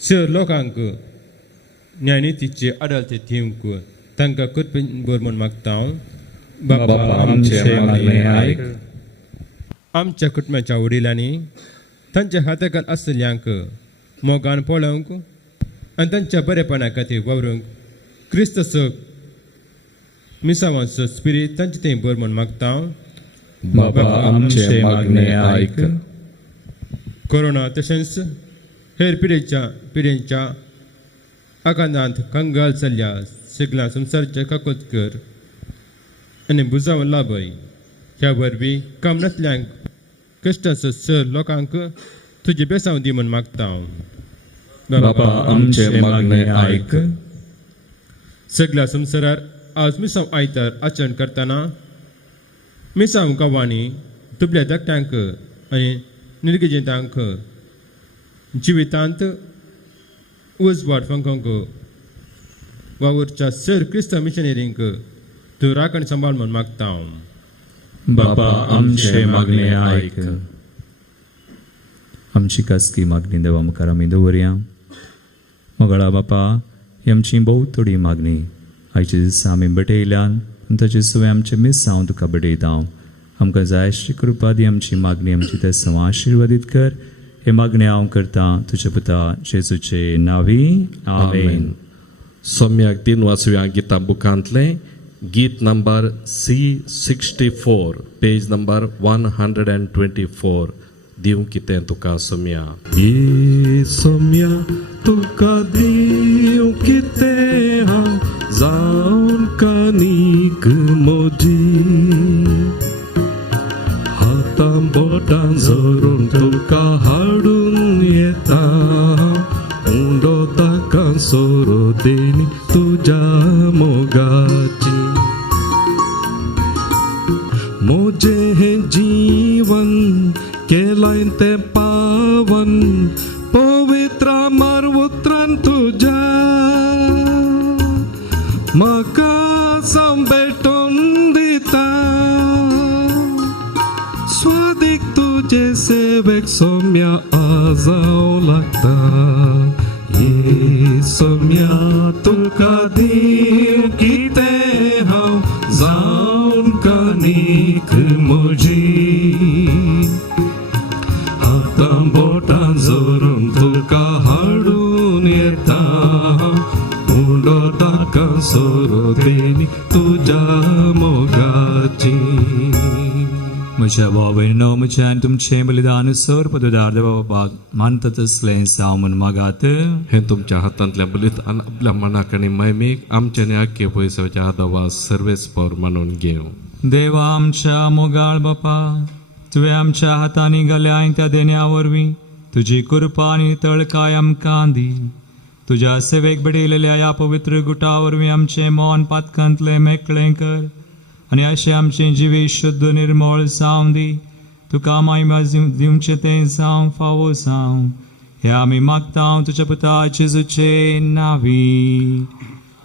सर्व लोकांक न्यायनितीचे आदालते दिवंक तांकां कृपे बर म्हूण मागता. बापा आमचे मागणे आयक. आमच्या कुटुंबाच्या वडिलांनी तांच्या हाताखाल आसलेल्यांक मोगान पळोवंक आनी तांच्या बरेपणा खातीर वावरूंक क्रिस्ताचो मिसांवाचो स्पिरीट तांचे थंय बर म्हूण मागता. बापा आमचे मागणे आयक. कोरोना तशेंच हेर पिढींच्या आकांतांत कंगाल चल्ल्या सगळ्या संवसाराचे काकोतकर आनी बुजाव लाभय ह्या वरवीं काम नासल्यांक कश्टाचो सर लोकांक तुजे बेसांव दी म्हूण मागता. बापा आमचे मागणे आयक. सगळ्या संवसारार आज मिसांव आयतार आचरण करतना मिसांव गांवांनी तुपल्या धाकट्यांक आनी निर्गजितांक जिवितांत उजवाड फंकोंक वावरच्या सर क्रिस्त मिशनरींक तूं राखण सांबाळ म्हूण मागता हांव. बापा आमचे मागणे आयक. आमची खासगी मागणी देवा मुखार आमी दवरया. मोगळा बापा ही आमची भोव थोडी मागणी आयचे दीस आमी बटयल्यान ताचे सुवे आमचे मिस हांव तुका बटयता. आमकां जाय अशी कृपा दी. आमची मागणी आमची ते सवा आशिर्वादीत कर. हे मागणे हांव करता तुज्या पुता जेजूचे नांवी. आमेन. सम्याक दिन वाचुया गिता बुकांतले गीत नंबर C64 पेज नंबर 124. दिव कितें तुका सम्या. ये सम्या तुका दिव कितें हांव जावन कानीक मोजी हातां बोटां जोरून तुका हाडून येता उंडो ताका सोरो देनी तुज्या मोगाची. मोजे हे जीवन केलाय ते पावन पवित्र मारवुत्रान तुज्या म्हाका सांबेटून दिता. स्वादीक तुजे सेवेक सोम्या आजाव लागता. ये सोम्या तुका दिव कितें हांव जावन कानीक मोजी हातां बोटां जोरून तुका हाडून येता उंडो ताका सोरो देनी तुज्या मोगाची. म्हज्या भाव भयणो म्हज्यान तुमचें बलिदान सर पदवेदार देवा बाबाक मानता तसलें जावं म्हूण मागात. हे तुमच्या हातांतल्या बलिदान आपल्या मनाक आनी मैमीक आमच्यानी आख्खे पयसाच्या आदावा सर्वेस्पर मानून घेव. देवा आमच्या मोगाळ बापा तुवें आमच्या हातांनी घाल्याय त्या देण्या वरवीं तुजी कृपा आनी तळकाय आमकां दी. तुज्या सेवेक बडयलेल्या ह्या पवित्र गुटा वरवीं आमचें मन पातकांतलें मेकळें कर आनी अशें आमचें जिवी शुद्ध निर्मळ जावं दी. तुका महिमा दिवचें तें जावं फावो जावं हें आमी मागता तुज्या पुता जेजूचे नांवी.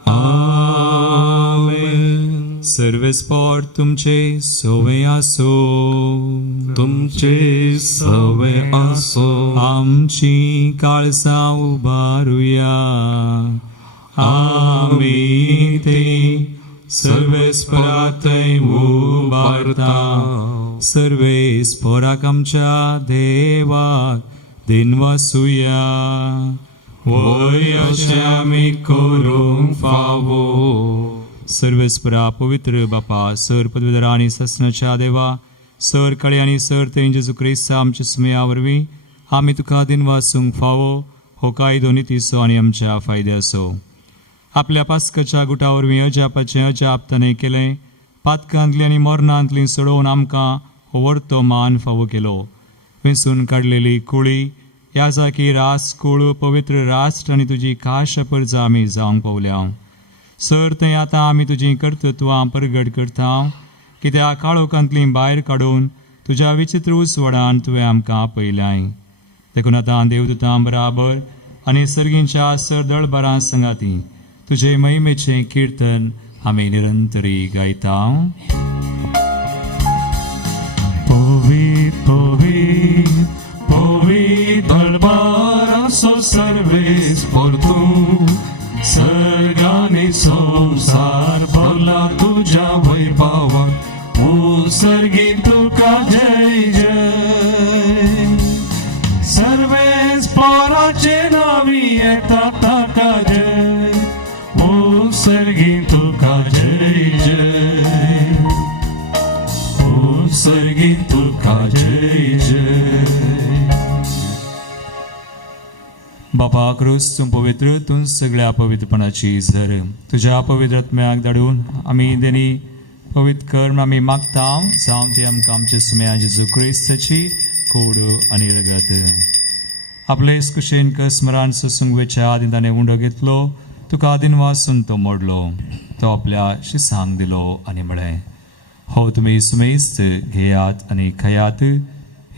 आमेन. सर्वेस्पर तुमचे सवे आसो. तुमचे सवे आसो. आमची काळसां उबारुया. आमी ते सर्वेस्परातय उबारता. सर्वेस्पराक आमच्या देवाक दिनवासुया. होय अशें आमी करूंक फावो. सर्वेस्परा पवित्र बापा सर पदवीधरा आनी ससनाच्या देवा सर कळे आनी सर ते जेजू क्रिस्त आमच्या सुमया वरवीं आमी तुका दिनवासूंक फावो. हो कायदो नितीसो आनी आमच्या फायद्याचो. आपल्या पास्काच्या गुटा वरवीं अजापाचें अजाप ताणें केलें. पातकांतली आनी मरणांतली सोडोवन आमकां व्हरतो मान फावो केलो. वेंचून काडलेली कुळी ह्या जागी रास कुळ पवित्र राष्ट्र आनी तुजी खाश परज आमी जावंक पावल्या. सर तें आतां आमी तुजीं कर्तृत्वां परगट करता. कित्याक काळोखांतली भायर काडून तुज्या विचित्र उसवडान तुवें आमकां आपयल्याय. देखून आतां देवदूतां बराबर आनी सर्गींच्या सर दळबरां संगाती तुजे महिमेचें कीर्तन आमी निरंतरी गायता. Povit, povit, povit dळbaraso सर्वेस परतूं सर्गानी संसार भरला तुझ्या वैभवात. सर्गी तुका जय जय. सर्वेस पराचे नावी येता ताका जय. सर्गी तुका जय जय. सर्गी तुका जय जय. बापा क्रिस्त तूं पवित्र तूं सगळ्या पवित्रपणाची झर. तुज्या पवित्र आत्म्याक धाडून आमी देणी पवित्र कर आमी मागता. जावं ती आमकां आमच्या सुमया जेजू क्रिस्ताची कूड आनी रगत. आपले कुशेन स्मरण ससुंगवेच्या आदी ताणें उंडो घेतलो. तुका दिन वासून तो मोडलो. तो आपल्या शिसांक दिलो आनी म्हळें हो तुमी सुमेस्त घेयात आनी खयात.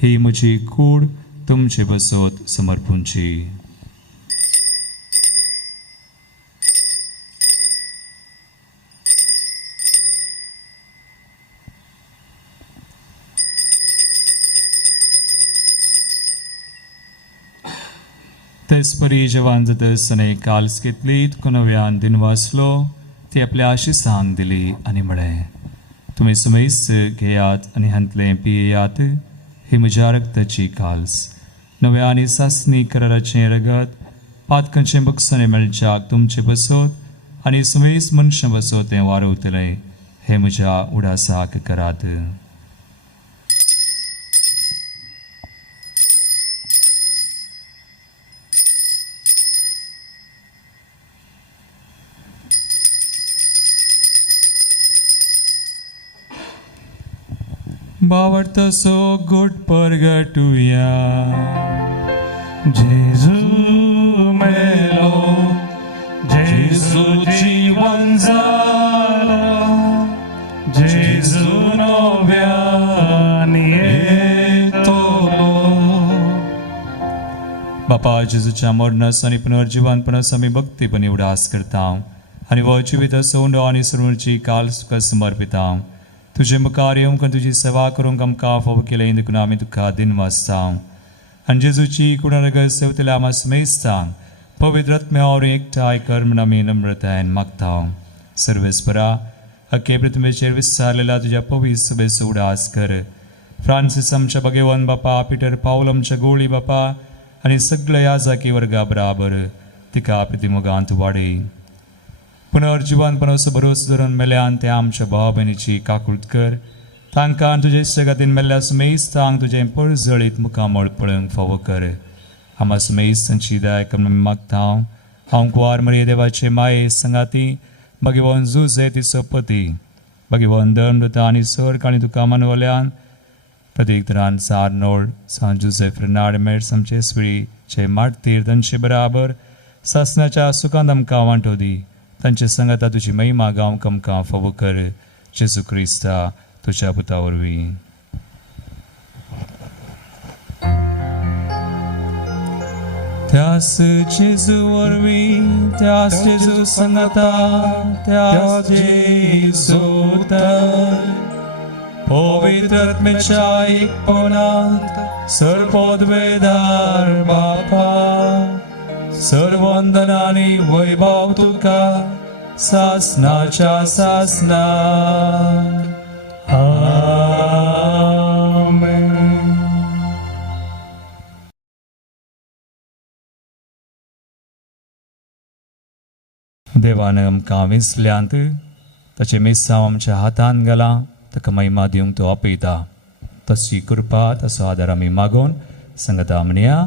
ही म्हजी कूड तुमचे बसोत समर्पूंची. तेसपरी जवान जतसने काल्स घेतलीत कोणव्यान दिन वाचलो ती आपल्या आशिसांक दिली आनी म्हळें, तुम्ही सुमैस घेयात आनी हांतलें पियेयात, ही म्हज्या रक्ताची काल्स, नव्या आनी सासणी कराराचें रगत, पातकांचें बक्षणे मेळच्याक तुमचे बसोत आनी सुमैस मनशां बसोत तें वारवतलें, हे म्हज्या उडासाक करात. बावडता सो गुट परगटुया. जेजू मेलो, जेजूची वंजारा, जेजू नव्यान येतलो. बापा जेजूच्या मरणास आनी पुनर्जिवानपणास आमी भक्तीपणी उडास करता आनी हो जिवीत सोंड आनी सर्वची काल तुका समर्पिता. तुजे मुखार येवंक आनी तुजी सेवा करूंक आमकां फावो केले देखून आमी तुका दिन वाचता. आनी जेजूची कुणारगत सेवतल्या आमी मेजतां पवित्र आत्म्यावर एकठांय कर म्हूण आमी नम्रतायेन मागता. सर्वेस्परा अख्खे पृथ्वीचेर विस्तारलेल्या तुज्या पवित्र सभेचो उडास कर. फ्रांसीस आमच्या भगवान बापा, पिटर पावल आमच्या गोळी बापा आनी सगळ्या याजकी वर्गा बराबर तिका प्रतिमोगांत वाडय. पुनर्जिवानपणाचो भरोसो धरून मेल्यान ते आमच्या भाव भयणीची काकुळट कर. तांकां तुजे जगातीन मेल्ल्या सुमेस्तांक तुजें पळजळीत मुखामळ पळोवंक फावो कर. आमा सुमेस्तांची दया कर म्हूण मागता. हांव कुंवार मरिये देवाचे माये संगाती भगवान जुजे तिचो पती भगवान धर्मदत्ता आनी सर काणी तुका मानवल्यान प्रत्येक तरान सारनोळ सान जुजे फ्रेनाड मेळ्स आमचे स्विळीचे मारतीर तांचे बराबर सासणाच्या सुखांत आमकां वांटो दी. तांचे संगता तुजी महिमा गावंक आमकां फावो कर. जेजू क्रिस्ता तुज्या पुता वरवीं. त्यास जेजू वरवीं, त्यास जेजू संगता, त्यास जेजू उतर, पवित्र आत्म्याच्या एकपणांत सर्वोद्वेदार बापा, सर्ववंदनानी वैभव तुका सासनाच्या सासना. आमेन. देवान आमकां विसल्यांत ताचे मेसांव आमच्या हातान घाला, ताका महिमा दिवंक तो आपयता. तशी कृपा तसो आदार आमी मागून संगता म्हणया.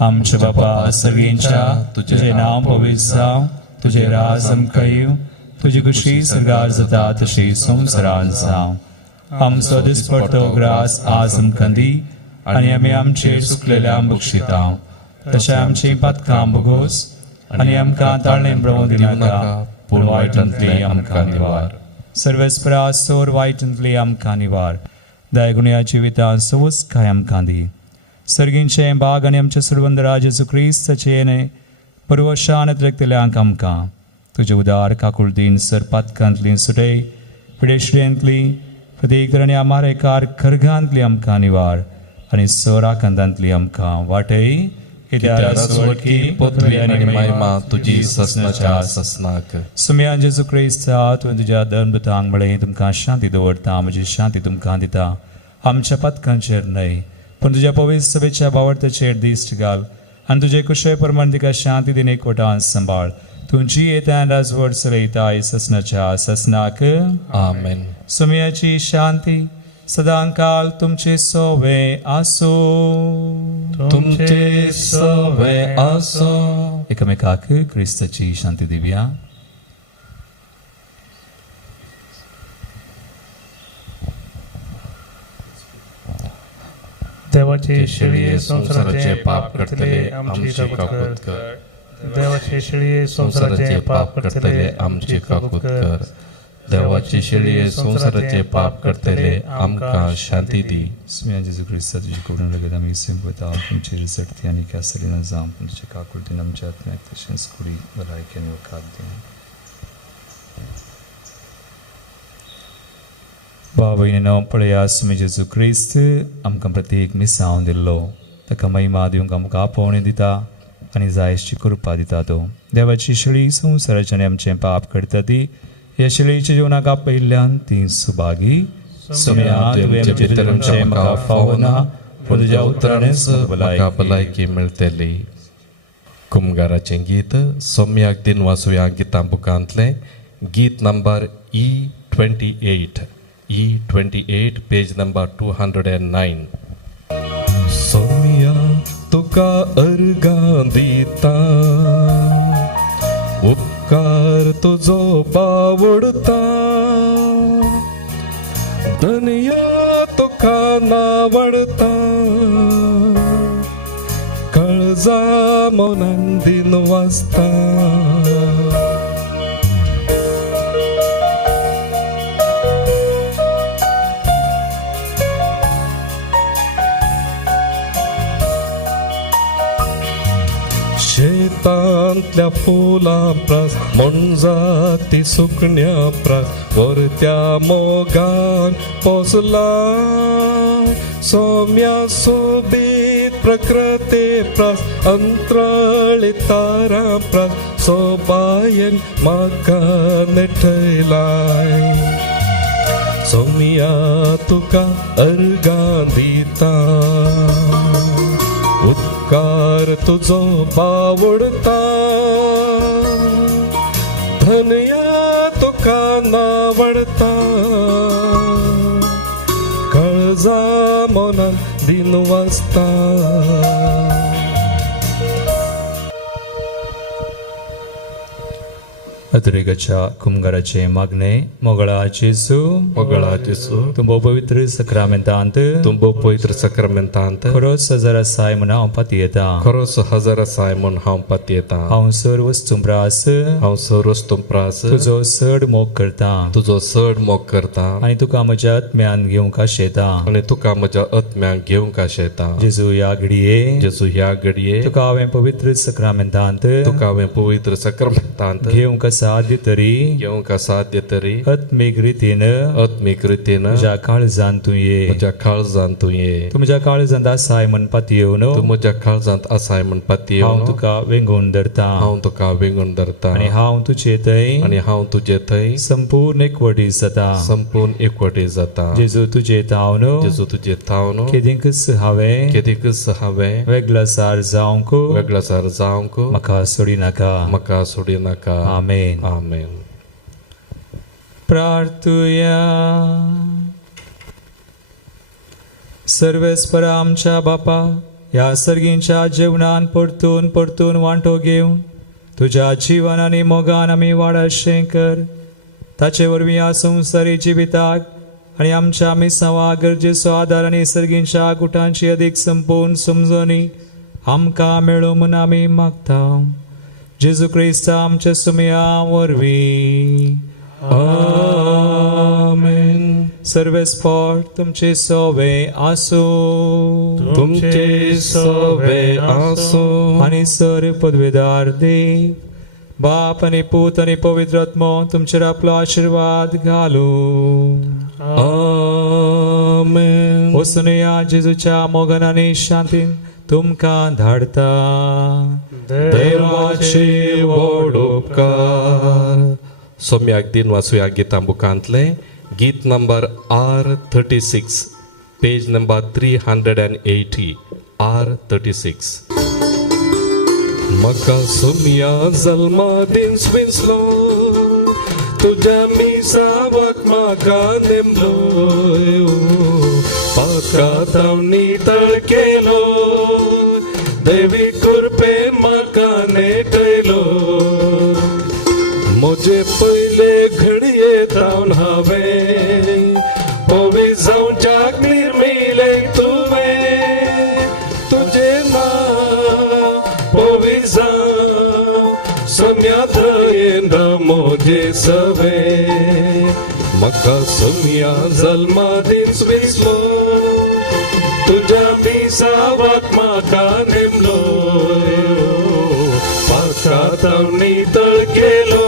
आमचे बापा सर्गींच्या तुझे नाव पवित्र जावं, तुझे राज आमकां येवं, तुजी खुशी सरगार जाता तशी संवसारांत जावं. आमचो दिसपडटो ग्रास आज आमकां दी आनी आमी आमचेर चुकलेल्यांक बक्षिता. तशें आमची पातकां बगोस आनी आमकां ताळणें ब्रवूं दिनाका, पूण वायटांतली आमकां निवार. सर्वेस्परा सोर वायटांतली आमकां निवार. दयागुण्या जिवितांत सोस काय आमकां दी. सर्गींचे बाग आनी आमचे सुरवंदरा जेजू क्रिस्ताचे येणे परवशान रक्तल्यांक आमकां तुजे उदार काकुळटीन सर पातकांतली सुटय, पिडेश्रेंतली प्रत्येक तरांनी आमारेकार खरगांतली आमकां निवार आनी सोराकांतांतली आमकां वाटय. कित्याक सोडकी पृथ्वी आनी महिमा तुजी ससनाच्या ससनाक. सुम्यान जेजू क्रिस्ता तुवें तुज्या धर्मदूतांक म्हळें तुमकां शांती दवरता, म्हजी शांती तुमकां दिता. आमच्या पथकांचेर न्हय पूण तुज्या पवित्र सभेच्या बावडतेचेर दिश्ट घाल आनी तुजे कुशळे प्रमाण तिका शांती दिन एकवटान सांबाळ. तुमची येत्यान राजवट चलयताय ससनाच्या ससनाक. आमेन. सुमयाची शांती सदांकाल तुमचे सोवे आसो. तुमचे सोवे आसो. एकमेकाक क्रिस्ताची शांती दिवया. देवाचे शिळये संसाराचे पाप करतले आमची काकूत कर. देवाचे शिळये संसाराचे पाप करतले आमची काकूत कर. देवाची शेळये संसाराचे पाप करतले आमकां शांती दी. स्मिया जेजू क्रिस्ता तुझी करून लगेच आम्ही सिंपता तुमची रिझल्ट आणि कॅसरीना जाम तुमचे काकुळतीन आमच्या आत्म्याक तशेंच कुडी भलायकेन वखाद दी. बाबा पळया स्मी जेजू क्रिस्त आमकां प्रत्येक मिसांव दिल्लो ताका महिमा दिवंक आमकां आपोवणी दिता आनी जायशी कृपा दिता तो. देवाची शेळी संवसाराच्यान आमचें पाप करता ती ह्या शेळयेच्या जिवनाक आपयल्ल्यान ती सुभागी. सुम्या तुवें आमचे धर्मचें म्हाका फावना पूण तुज्या उतरांनीच म्हाका भलायकी मेळटली. कुमगाराचें गीत सोम्याक दिन वाचुया गितां बुकांतलें गीत number E28 E28 page number 209. सोम्या तुका अर्गां दिता उपकार तुजो बावडता धन्या तुका नावडता काळजा मनान दिन वाजता. शेतांतल्या फुलां प्रास मोनजाती सुकण्या प्रास वरत्या मोगान पोसला. सोम्या सोबीत प्रकृती प्रास अंतराळी तारा प्रास सोबायेन म्हाका नेटयलाय. सोम्या तुका अर्गां दिता उपकार तुजो बावडता धन्या तुका नावडता काळजा मनान दिन वाजता. अतिरेकाच्या कुमगाराचे मागणे मोगळा जेजू तुंबो पवित्र सक्रामेंतांत खरोच हजार साय म्हण हांव पाती येता. हांव सर वस्तू प्रास तुजो चड मोग करता आनी तुका म्हज्या आत्म्यान घेवंक आशेता. जेजू ह्या घडये तुका हांवें पवित्र सक्रामेंतांत घेवंक साध्य तरी आत्मीक रितीन म्हज्या काळजांत तूं ये. तूं म्हज्या काळजांत आसाय म्हण पाती येवन हांव तुका वेंगून धरता आनी हांव तुजे थंय संपूर्ण एकवटी जाता. जेजू तुजे तावन केदींकच हांवें वेगळासार जावंक म्हाका सोडी नाका. आमेन. आमेन. प्रार्थुया. सर्वेस्पर आमच्या बापा ह्या सर्गींच्या जेवणान परतून वांटो घेवन तुझ्या जीवन आनी मोगान आमी वाडशें कर. ताचे वरवीं ह्या संवसारी जिविताक आनी आमच्या मिसांवाक गरजेचो आदार आनी सर्गींच्या गुटांची अदीक संपूर्ण समजणी आमकां मेळो म्हूण आमी मागता. जेजू क्रिस्त आमच्या सुमया वरवीं. आमेन. सर्वेस्पर तुमचे सोवे आसूं आनी सर पदवेदार देव बाप आनी पूत आनी पवित्र आत्मो तुमचेर आपलो आशीर्वाद घालूं. आमेन. वचून या जेजूच्या मोगान आनी शांतीन तुमकां धाडता. देवाची व्हड उपकार. सोम्याक दिन वाचुया गितां बुकांतले गीत number R36 page number 380 R36. म्हाका सोम्या जल्मा दिन स्विंसलो तुझ्या मिसावाक म्हाका नेमलो पाकात हांव नितळ केलो देवी कृपेन म्हाका नेटयलो. म्हजे पयले घडये जावन हांवें पवी जावच्याक निर्मिले तुवें तुजे नांव पवी जावं सोम्या दयेन मोद जेसवे म्हाका सोम्या जल्मा दीस विसलो तुझ्या पिसावाक म्हाका नेमलो पाखात नीत केलो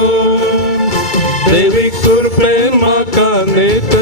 देवीक तुरपेन म्हाका नेत